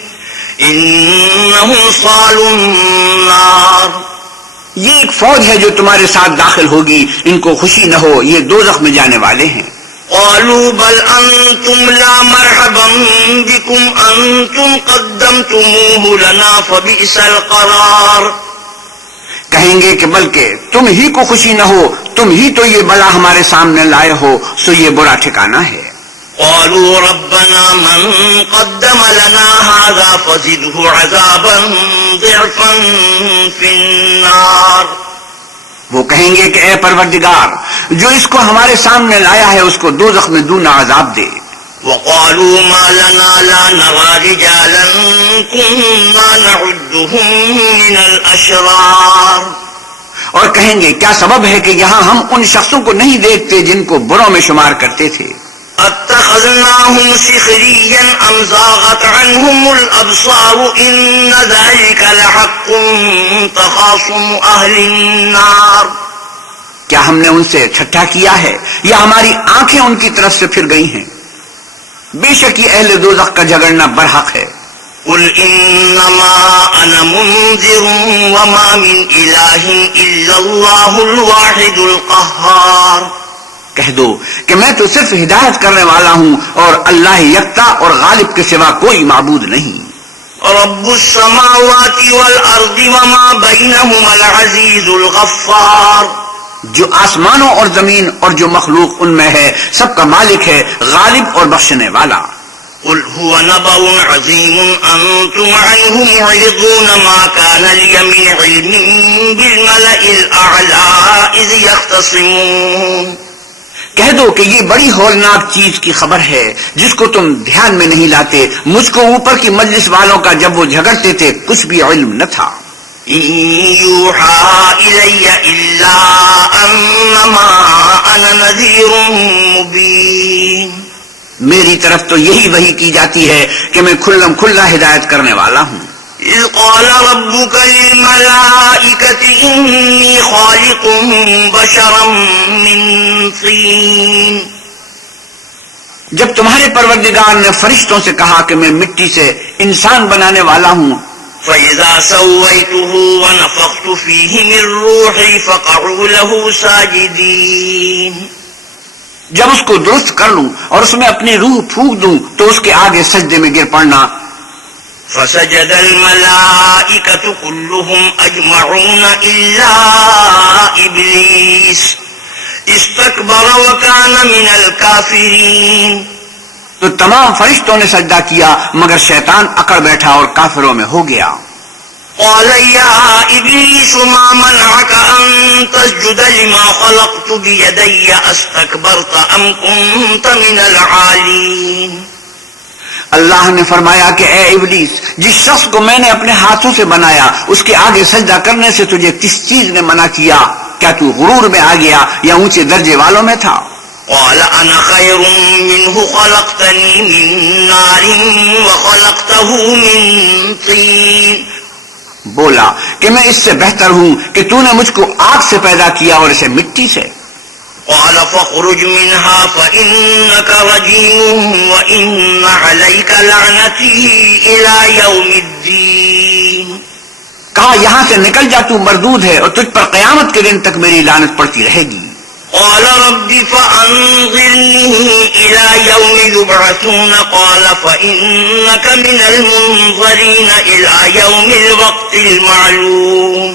إنهم صالوا النار، یہ ایک فوج ہے جو تمہارے ساتھ داخل ہوگی، ان کو خوشی نہ ہو، یہ دوزخ میں جانے والے ہیں۔ قالوا بل أنتم لا مرحبا بكم أنتم قدمتم قدمتموه لنا فبئس القرار. کہیں گے کہ بلکہ تم ہی کو خوشی نہ ہو، تم ہی تو یہ بلا ہمارے سامنے لائے ہو، سو یہ برا ٹھکانہ ہے. قالوا ربنا من قدم لنا هذا فزده عذابا ضعفا في النار. وہ کہیں گے کہ اے پروردگار، جو اس کو ہمارے سامنے لایا ہے اس کو دوزخ میں دونا عذاب دے. وقالوا ما لنا لا نرى رجالا كنا نعدهم من الأشرار. اور کہیں گے کیا سبب ہے کہ یہاں ہم ان شخصوں کو نہیں دیکھتے جن کو بروں میں شمار کرتے تھے. اتخذناهم سخريا ام زاغت عنهم الابصار ان ذلك لحق تخاصم اهل النار. کیا ہم نے ان سے ٹھٹھا کیا ہے یا ہماری آنکھیں ان کی طرف سے پھر گئی ہیں؟ بے شک یہ اہل دوزخ کا جھگڑنا برحق ہے. قل انما انا منذر وما من اله الا الله الواحد القهار. کہہ دو کہ میں تو صرف ہدایت کرنے والا ہوں اور اللہ یکتا اور غالب کے سوا کوئی معبود نہیں. رب السماوات والارض وما بينهما العزيز الغفار. جو آسمانوں اور زمین اور جو مخلوق ان میں ہے سب کا مالک ہے، غالب اور بخشنے والا. قل هو نبأ عظيم أنتم عنه معرضون ما كان لي من علم بالملأ الأعلى إذ يختصمون. کہہ دو کہ یہ بڑی ہولناک چیز کی خبر ہے جس کو تم دھیان میں نہیں لاتے. مجھ کو اوپر کی مجلس والوں کا جب وہ جھگڑتے تھے کچھ بھی علم نہ تھا. يوحى إلي إلا أنما أنا نذير مبين. میری طرف تو یہی وحی کی جاتی ہے کہ میں کھلم کھلا ہدایت کرنے والا ہوں. إذ قال ربك للملائكة إني خالق بشرا من طين. جب تمہارے پروردگار نے فرشتوں سے کہا کہ میں مٹی سے انسان بنانے والا ہوں، فإذا سويته ونفخت فيه من روحي فقعوا له ساجدين. جب اس کو درست کر لوں اور اس میں اپنی روح پھونک دوں تو اس کے آگے سجدے میں گر پڑنا. فسجد الملائكة كلهم أجمعون إلا إبليس استكبر وكان من الكافرين. تو تمام فرشتوں نے سجدہ کیا مگر شیطان اکڑ بیٹھا اور کافروں میں ہو گیا. قال يا إبليس ما منعك أن تسجد لما خلقت بيدي أستكبرت أم كنت من العالين. اللہ نے فرمایا کہ اے ابلیس، جس شخص کو میں نے اپنے ہاتھوں سے بنایا اس کے آگے سجدہ کرنے سے تجھے کس چیز نے منع کیا؟ کیا تو غرور میں آ گیا یا اونچے درجے والوں میں تھا؟ قال أنا خير منه خلقتني من نار وخلقته من طين. بولا کہ میں اس سے بہتر ہوں کہ تو نے مجھ کو آگ سے پیدا کیا اور اسے مٹی سے. قال فاخرج منها فإنك رجيم وإن عليك لعنتي إلى يوم الدين. کہا یہاں سے نکل جا، تو مردود ہے اور تجھ پر قیامت کے دن تک میری لعنت پڑتی رہے گی. قال رب فأنظرني إلى يوم يبعثون قال فإنك من المنظرين إلى يوم الوقت المعلوم.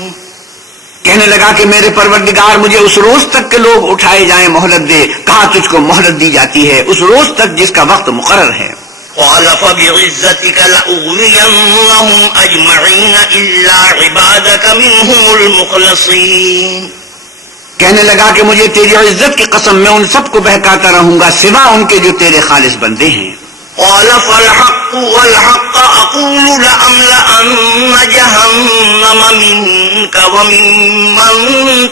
کہنے لگا کہ میرے پروردگار مجھے اس روز تک کے لوگ اٹھائے جائیں مہلت دے. کہا تجھ کو مہلت دی جاتی ہے اس روز تک جس کا وقت مقرر ہے. قال فبعزتك لأغوينهم أجمعين إلا عبادك منهم المخلصين. کہنے لگا کہ مجھے تیری عزت کی قسم میں ان سب کو بہکاتا رہوں گا سوا ان کے جو تیرے خالص بندے ہیں. قال فالحق والحق أقول لأملأن جهنم منك وممن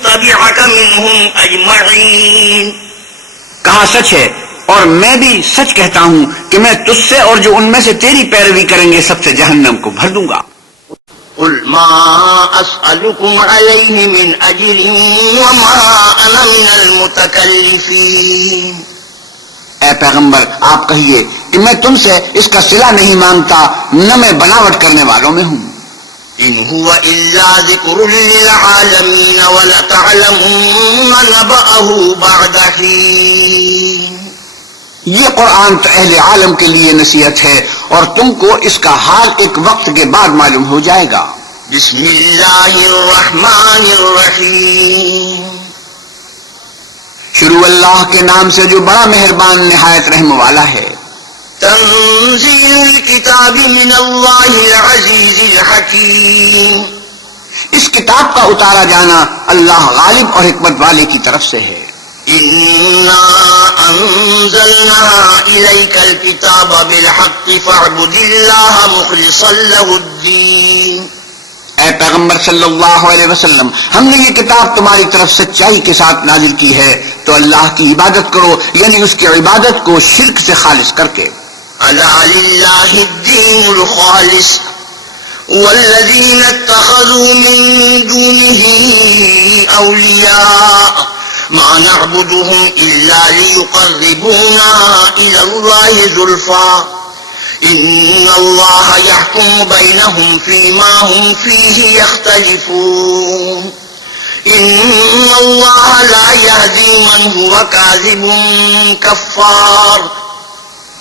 تبعك منهم أجمعين. کہا سچ ہے اور میں بھی سچ کہتا ہوں کہ میں تجھ سے اور جو ان میں سے تیری پیروی کریں گے سب سے جہنم کو بھر دوں گا. قل ما أسألكم عليه من أجر وما أنا من المتكلفين. اے پیغمبر آپ کہیے کہ میں تم سے اس کا صلہ نہیں مانگتا، نہ میں بناوٹ کرنے والوں میں ہوں. إن هو إلا ذكر للعالمين ولتعلمن نبأه بعد حين. یہ قرآن تو اہل عالم کے لیے نصیحت ہے اور تم کو اس کا حال ایک وقت کے بعد معلوم ہو جائے گا۔ بسم اللہ الرحمن الرحیم، شروع اللہ کے نام سے جو بڑا مہربان نہایت رحم والا ہے۔ تنزیل الکتاب من اللہ العزیز الحکیم، اس کتاب کا اتارا جانا اللہ غالب اور حکمت والے کی طرف سے ہے۔ انا انزلنا الیک الکتاب بالحق فاعبد اللہ مخلصا له الدین، اے پیغمبر صلی اللہ علیہ وسلم، ہم نے یہ کتاب تمہاری طرف سچائی کے ساتھ نازل کی ہے تو اللہ کی عبادت کرو، یعنی اس کی عبادت کو شرک سے خالص کر کے۔ الا للہ الدین الخالص والذین اتخذوا من دونه اولیاء ما نعبدهم الا ليقربونا الى الله زلفى ان الله يحكم بينهم فيما هم فيه يختلفون ان الله لا يهدي من هو كاذب كفار۔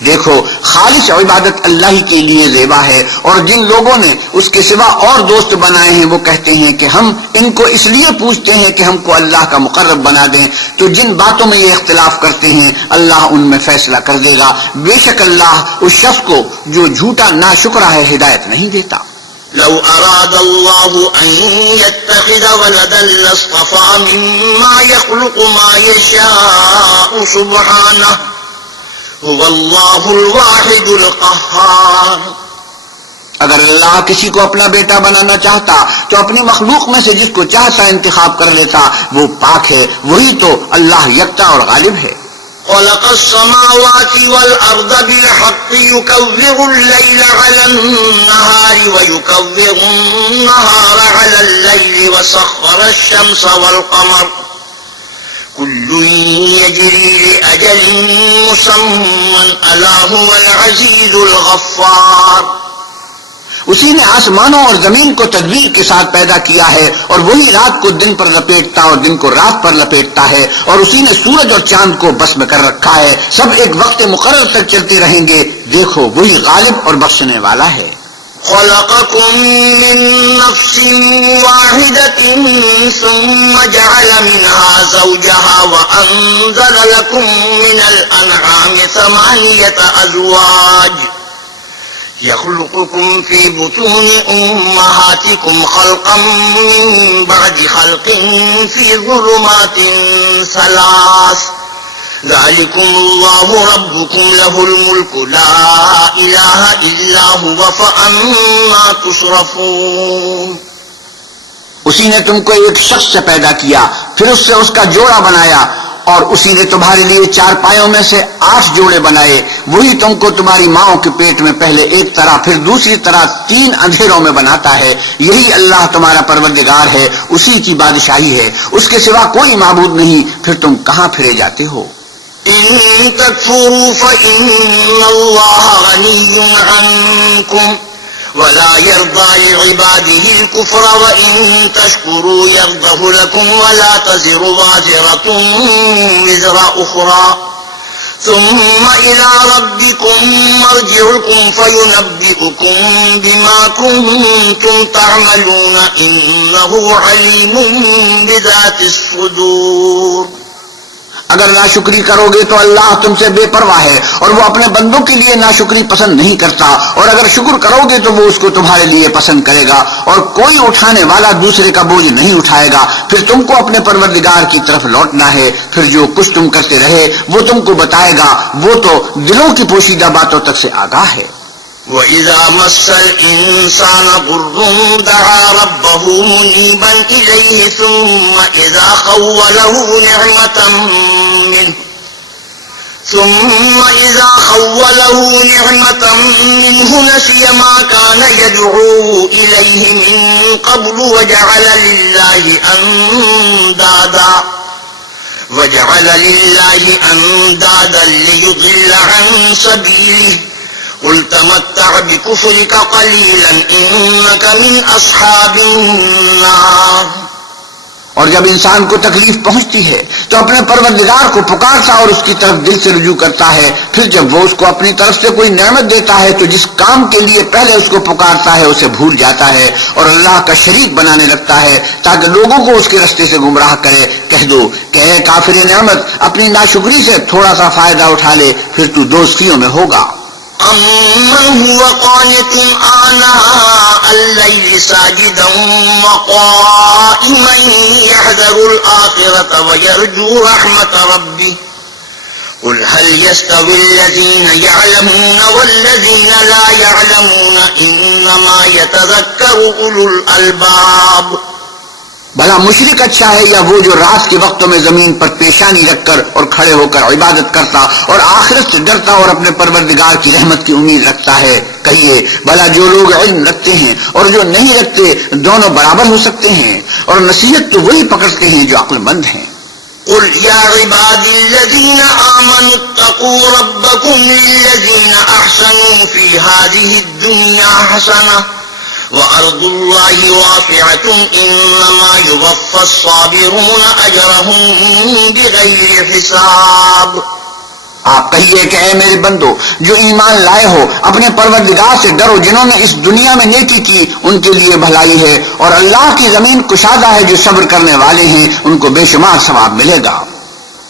دیکھو، خالص عبادت اللہ ہی کے لیے زیبا ہے، اور جن لوگوں نے اس کے سوا اور دوست بنائے ہیں وہ کہتے ہیں کہ ہم ان کو اس لیے پوچھتے ہیں کہ ہم کو اللہ کا مقرب بنا دیں، تو جن باتوں میں یہ اختلاف کرتے ہیں اللہ ان میں فیصلہ کر دے گا۔ بے شک اللہ اس شخص کو جو جھوٹا ناشکرا ہے ہدایت نہیں دیتا۔ لو اراد الله ان يتخذ ولدا لاصطفى مما يخلق ما يشاء سبحانه هو الله الواحد القهار۔ اگر اللہ کسی کو اپنا بیٹا بنانا چاہتا تو اپنی مخلوق میں سے جس کو چاہتا انتخاب کر لیتا، وہ پاک ہے، وہی تو اللہ یکتا اور غالب ہے۔ خلق السماوات والأرض بالحق يكور الليل على النهار ويكور النهار على الليل وسخر الشمس والقمر كل يجري لأجل مسمى ألا هو العزيز الغفار۔ اسی نے آسمانوں اور زمین کو تدبیر کے ساتھ پیدا کیا ہے، اور وہی رات کو دن پر لپیٹتا اور دن کو رات پر لپیٹتا ہے، اور اسی نے سورج اور چاند کو بس میں کر رکھا ہے، سب ایک وقت مقرر تک چلتے رہیں گے، دیکھو وہی غالب اور بخشنے والا ہے۔ خلقكم من نفس واحدة ثم جعل منها زوجها وأنزل لكم من الأنعام 8 أزواج يخلقكم في بطون أمهاتكم خلقا من بعد خلق في ظلمات 3 ذلكم الله ربكم له الملك لا إله إلا هو فأنا تصرفون۔ اسی نے تم کو ایک شخص سے پیدا کیا، پھر اس سے اس کا جوڑا بنایا، اور اسی نے تمہارے لیے 4 پایوں میں سے 8 جوڑے بنائے، وہی تم کو تمہاری ماؤں کے پیٹ میں پہلے ایک طرح پھر دوسری طرح 3 اندھیروں میں بناتا ہے۔ یہی اللہ تمہارا پروردگار ہے، اسی کی بادشاہی ہے، اس کے سوا کوئی معبود نہیں، پھر تم کہاں پھرے جاتے ہو؟ إن تكفروا فإن الله غني عنكم ولا يرضى لعباده الكفر وإن تشكروا يرضه لكم ولا تزر وازرة وزر أخرى ثم إلى ربكم مرجعكم فينبئكم بما كنتم تعملون إنه عليم بذات الصدور۔ اگر ناشکری کرو گے تو اللہ تم سے بے پرواہ ہے، اور وہ اپنے بندوں کے لیے ناشکری پسند نہیں کرتا، اور اگر شکر کرو گے تو وہ اس کو تمہارے لیے پسند کرے گا، اور کوئی اٹھانے والا دوسرے کا بوجھ نہیں اٹھائے گا۔ پھر تم کو اپنے پروردگار کی طرف لوٹنا ہے، پھر جو کچھ تم کرتے رہے وہ تم کو بتائے گا، وہ تو دلوں کی پوشیدہ باتوں تک سے آگاہ ہے۔ وَإِذَا مَسَّ الْإِنسَانَ ضُرٌّ دَعَا رَبَّهُ مُنِيبًا إِلَيْهِ ثُمَّ إِذَا خَوَّلَهُ نِعْمَةً مِّنْهُ نَسِيَ مَا كَانَ يَدْعُو إِلَيْهِ مِن قَبْلُ وَجَعَلَ لِلَّهِ أَندَادًا لِّيُضِلَّ عَن سَبِيلِهِ قُلْ تَمَتَّعْ بِكُفْرِكَ قَلِيلًا إِنَّكَ مِنْ أَصْحَابِ النَّارِ۔ اور جب انسان کو تکلیف پہنچتی ہے تو اپنے پروردگار کو پکارتا اور اس کی طرف دل سے رجوع کرتا ہے. پھر جب وہ اس کو اپنی طرف سے کوئی نعمت دیتا ہے تو جس کام کے لیے پہلے اس کو پکارتا ہے اسے بھول جاتا ہے اور اللہ کا شریک بنانے لگتا ہے تاکہ لوگوں کو اس کے رستے سے گمراہ کرے. کہہ دو کہ اے کافر نعمت، اپنی ناشکری سے تھوڑا سا فائدہ اٹھا لے، پھر تو دوزخیوں میں ہوگا. أَمَّنْ هُوَ قَانِتٌ آنَاءَ اللَّيْلِ سَاجِدًا وَقَائِمًا يَحْذَرُ الْآخِرَةَ وَيَرْجُو رَحْمَةَ رَبِّهِ قُلْ هَلْ يَسْتَوِي الَّذِينَ يَعْلَمُونَ وَالَّذِينَ لَا يَعْلَمُونَ إِنَّمَا يَتَذَكَّرُ أُولُو الْأَلْبَابِ. بھلا مشرک اچھا ہے یا وہ جو رات کے وقتوں میں زمین پر پیشانی رکھ کر اور کھڑے ہو کر عبادت کرتا اور آخرت سے ڈرتا اور اپنے پروردگار کی رحمت کی امید رکھتا ہے؟ کہیے بھلا جو لوگ علم رکھتے ہیں اور جو نہیں رکھتے دونوں برابر ہو سکتے ہیں؟ اور نصیحت تو وہی پکڑتے ہیں جو عقل مند ہیں. قل يا عبادي الذين آمنوا اتقوا ربكم للذين أحسنوا في هذه الدنيا حسنة وأرض الله واسعة إنما يوفى الصابرون أجرهم بغير حساب. آپ کہیے کہ اے میرے بندو جو ایمان لائے ہو، اپنے پروردگار سے ڈرو. جنہوں نے اس دنیا میں نیکی کی ان کے لیے بھلائی ہے، اور اللہ کی زمین کشادہ ہے. جو صبر کرنے والے ہیں ان کو بے شمار ثواب ملے گا.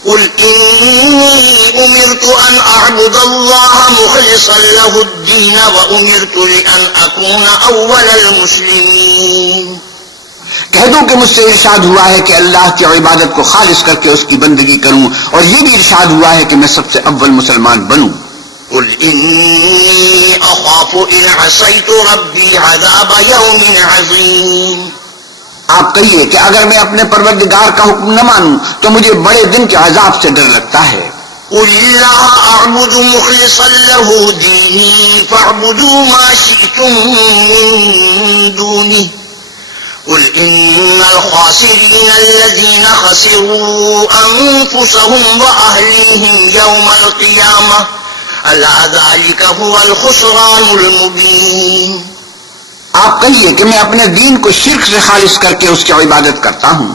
قل إني أمرت أن أعبد الله مخلصا له الدين وأمرت لأن أكون أول المسلمين. کہہ دو کہ مجھ سے ارشاد ہوا ہے کہ اللہ کی عبادت کو خالص کر کے اس کی بندگی کروں، اور یہ بھی ارشاد ہوا ہے کہ میں سب سے اول مسلمان بنوں. قل إني أخاف إن عصيت ربي عذاب يوم عظيم. آپ کہیے کہ اگر میں اپنے پروردگار کا حکم نہ مانوں تو مجھے بڑے دن کے عذاب سے ڈر لگتا ہے. قل الله أعبد مخلصا له ديني فاعبدوا ما شئتم من دونه قل إن الخاسرين الذين خسروا أنفسهم وأهليهم يوم القيامة ألا ذلك هو الخسران المبين. آپ کہیے کہ میں اپنے دین کو شرک سے خالص کر کے اس کی عبادت کرتا ہوں،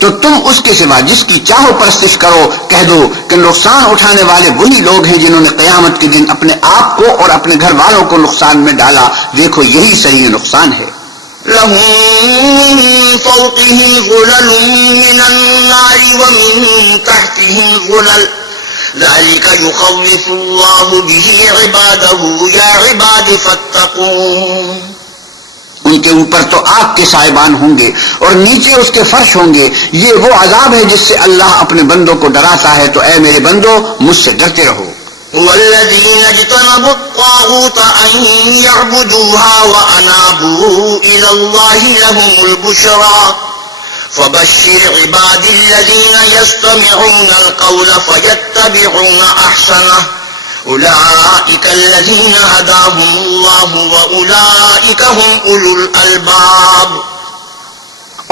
تو تم اس کے سوا جس کی چاہو پرستش کرو. کہہ دو کہ نقصان اٹھانے والے وہی لوگ ہیں جنہوں نے قیامت کے دن اپنے آپ کو اور اپنے گھر والوں کو نقصان میں ڈالا. دیکھو یہی صحیح نقصان ہے. لهم من فوقهم ظلل من النار ومن تحتهم ظلل ذلك يخوف الله به عباده يا عباد فاتقون. ان کے اوپر تو آگ کے سائبان ہوں گے اور نیچے اس کے فرش ہوں گے. یہ وہ عذاب ہے جس سے اللہ اپنے بندوں کو ڈراتا ہے. تو اے میرے بندو مجھ سے ڈرتے رہو. والذين اجتنبوا الطاغوت أن يعبدوها وأنابوا إلى الله لهم البشرى فبشر عباد الذين يستمعون القول فيتبعون أحسنه أولئك الذين هداهم الله وأولئك هم أولو الألباب.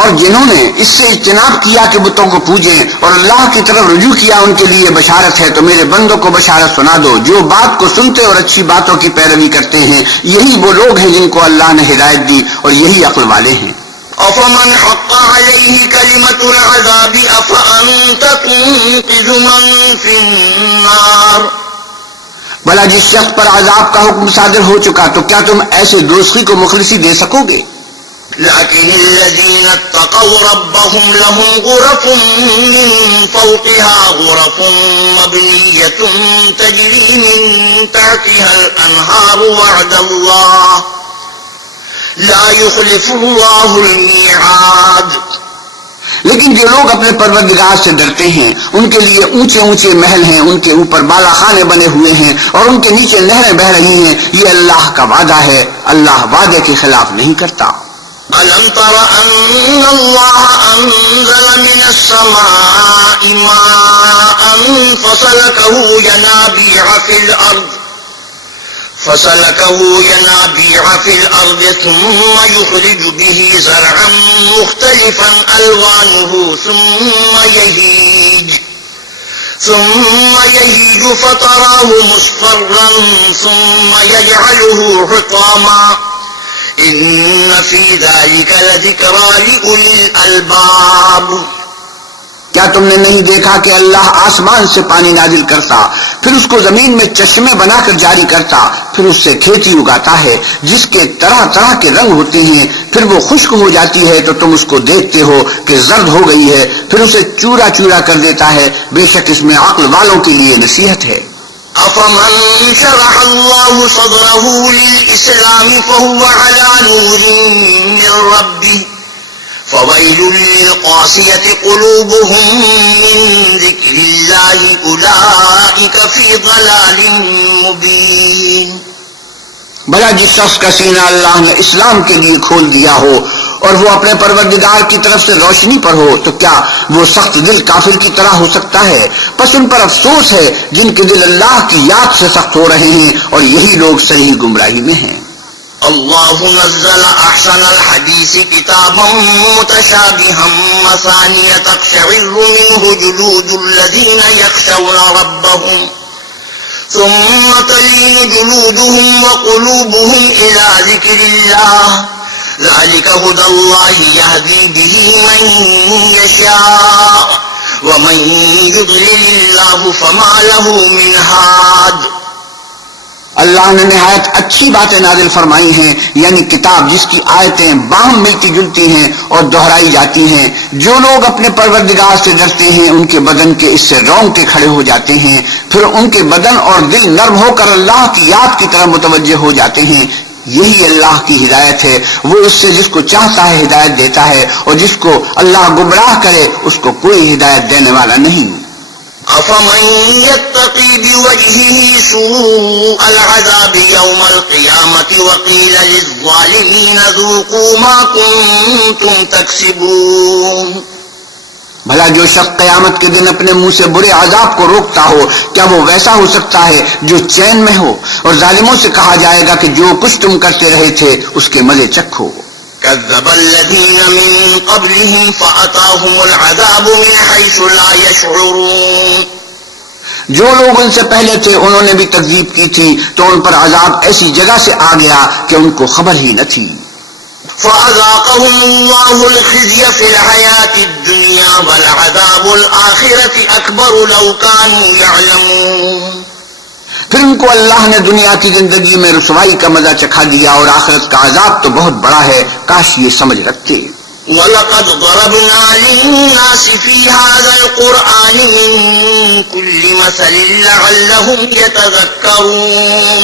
اور جنہوں نے اس سے اجتناب کیا کہ بتوں کو پوجیں اور اللہ کی طرف رجوع کیا ان کے لیے بشارت ہے. تو میرے بندوں کو بشارت سنا دو جو بات کو سنتے اور اچھی باتوں کی پیروی کرتے ہیں. یہی وہ لوگ ہیں جن کو اللہ نے ہدایت دی اور یہی عقل والے ہیں. أفمن حق عليه كلمة العذاب أفأنت تنقذ من في النار. بھلا جس شخص پر عذاب کا حکم صادر ہو چکا تو کیا تم ایسے دوزخی کو مخلصی دے سکو گے؟ لكن الذين اتقوا ربهم لهم غرف من فوقها غرف مبنية تجري من تحتها الأنهار وعد الله لا يخلف الله الميعاد. لیکن جو لوگ اپنے پروردگار سے ڈرتے ہیں ان کے لیے اونچے اونچے محل ہیں، ان کے اوپر بالا خانے بنے ہوئے ہیں اور ان کے نیچے نہریں بہہ رہی ہیں. یہ اللہ کا وعدہ ہے، اللہ وعدے کے خلاف نہیں کرتا. ألم تر أن الله أنزل من السماء ماء فسلكه ينابيع في الأرض ثم يخرج به زرعا مختلفا ألوانه ثم يهيج فتراه مصفرا ثم يجعله حطاما إن في ذلك لذكرى لأولي الألباب. کیا تم نے نہیں دیکھا کہ اللہ آسمان سے پانی نازل کرتا، پھر اس کو زمین میں چشمے بنا کر جاری کرتا، پھر اس سے کھیتی اگاتا ہے جس کے طرح طرح کے رنگ ہوتے ہیں، پھر وہ خشک ہو جاتی ہے تو تم اس کو دیکھتے ہو کہ زرد ہو گئی ہے، پھر اسے چورا چورا کر دیتا ہے. بے شک اس میں عقل والوں کے لیے نصیحت ہے. أفمن شرح الله صدره للإسلام فهو على نور من ربه فويل للقاسية قلوبهم من ذكر الله أولئك في ضلال مبين. بھلا جس شخص کا سینہ اللہ نے اسلام کے لیے کھول دیا ہو اور وہ اپنے پروردگار کی طرف سے روشنی پر ہو تو کیا وہ سخت دل کافر کی طرح ہو سکتا ہے؟ پس ان پر افسوس ہے جن کے دل اللہ کی یاد سے سخت ہو رہے ہیں اور یہی لوگ صحیح گمراہی میں ہیں. الله نزل أحسن الحديث كتابا متشابها مثانية تقشعر منه جلود الذين يخشون ربهم ثم تلين جلودهم وقلوبهم إلى ذكر الله ذلك هدى الله يهدي به من يشاء ومن يضلل الله فما له من هاد. اللہ نے نہایت اچھی باتیں نازل فرمائی ہیں، یعنی کتاب جس کی آیتیں باہم ملتی جلتی ہیں اور دہرائی جاتی ہیں. جو لوگ اپنے پروردگار سے ڈرتے ہیں ان کے بدن کے اس سے رونگٹے کھڑے ہو جاتے ہیں، پھر ان کے بدن اور دل نرم ہو کر اللہ کی یاد کی طرف متوجہ ہو جاتے ہیں. یہی اللہ کی ہدایت ہے، وہ اس سے جس کو چاہتا ہے ہدایت دیتا ہے اور جس کو اللہ گمراہ کرے اس کو کوئی ہدایت دینے والا نہیں. أفمن يتقي بوجهه سوء العذاب يوم القيامة وقيل للظالمين ذوقوا ما كنتم تكسبون. بھلا جو شخص قیامت کے دن اپنے منہ سے برے عذاب کو روکتا ہو کیا وہ ویسا ہو سکتا ہے جو چین میں ہو؟ اور ظالموں سے کہا جائے گا کہ جو کچھ تم کرتے رہے تھے اس کے مزے چکھو. كذب الذين من قبلهم فأتاهم العذاب من حيث لا يشعرون. جو لوگ ان سے پہلے تھے انہوں نے بھی تکذیب کی تھی تو ان پر عذاب ایسی جگہ سے آ گیا کہ ان کو خبر ہی نہ تھی. فأذاقهم الله الخزي في الحياة الدنيا والعذاب الآخرة أكبر لو كانوا يعلمون. پھر ان کو اللہ نے دنیا کی زندگی میں رسوائی کا مزہ چکھا دیا اور آخرت کا عذاب تو بہت بڑا ہے، کاش یہ سمجھ رکھتے. وَلَقَدْ ضَرَبْنَا لِلنَّاسِ فِي هَذَا الْقُرْآنِ مِنْ كُلِّ مَثَلٍ لَعَلَّهُمْ يَتَذَكَّرُونَ.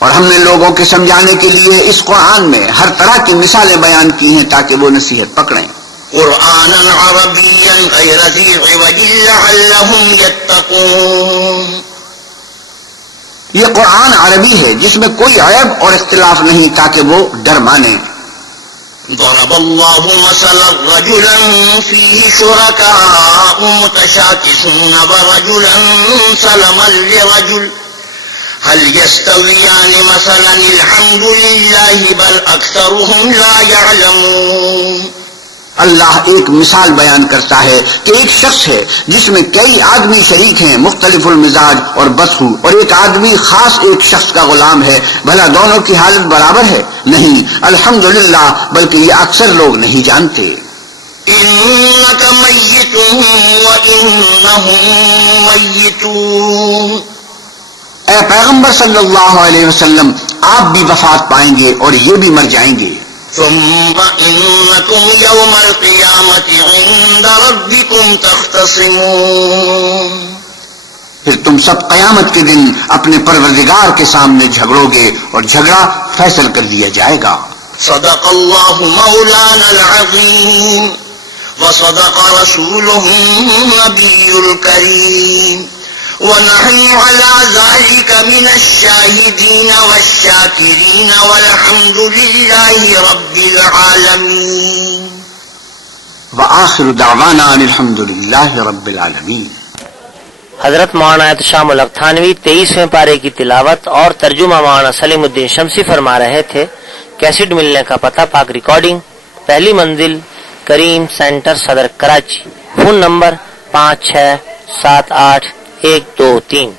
اور ہم نے لوگوں کے سمجھانے کے لیے اس قرآن میں ہر طرح کی مثالیں بیان کی ہیں تاکہ وہ نصیحت پکڑیں. قرآنًا عربيًّا غير ذي عوج لعلهم يتقون. یہ قرآن عربی ہے جس میں کوئی عیب اور اختلاف نہیں تاکہ وہ ڈر مانیں. ضرب الله مثلا رجلا فيه شركاء متشاكسون ورجلا سلما لرجل هل يستويان مثلا الحمد لله بل أكثرهم لا يعلمون. اللہ ایک مثال بیان کرتا ہے کہ ایک شخص ہے جس میں کئی آدمی شریک ہیں مختلف المزاج اور بدخو، اور ایک آدمی خاص ایک شخص کا غلام ہے. بھلا دونوں کی حالت برابر ہے؟ نہیں، الحمدللہ، بلکہ یہ اکثر لوگ نہیں جانتے. إنك ميت وإنهم ميتون. اے پیغمبر صلی اللہ علیہ وسلم، آپ بھی وفات پائیں گے اور یہ بھی مر جائیں گے. ثم إنكم يوم القيامة عند ربكم تختصمون. پھر تم سب قیامت کے دن اپنے پروردگار کے سامنے جھگڑو گے اور جھگڑا فیصل کر دیا جائے گا. صدق الله مولانا العظيم وصدق رسوله النبي الكريم ونحن على ذلك من الشاهدين والشاكرين والحمد لله رب العالمين. وآخر دعوانا الحمد لله رب العالمين. حضرت مولانا احتشام الحق تھانوی 23ویں پارے کی تلاوت اور ترجمہ مولانا سلیم الدین شمسی فرما رہے تھے. کیسٹ ملنے کا پتہ: پاک ریکارڈنگ، پہلی منزل، کریم سینٹر، صدر، کراچی. Phone number 5678 123.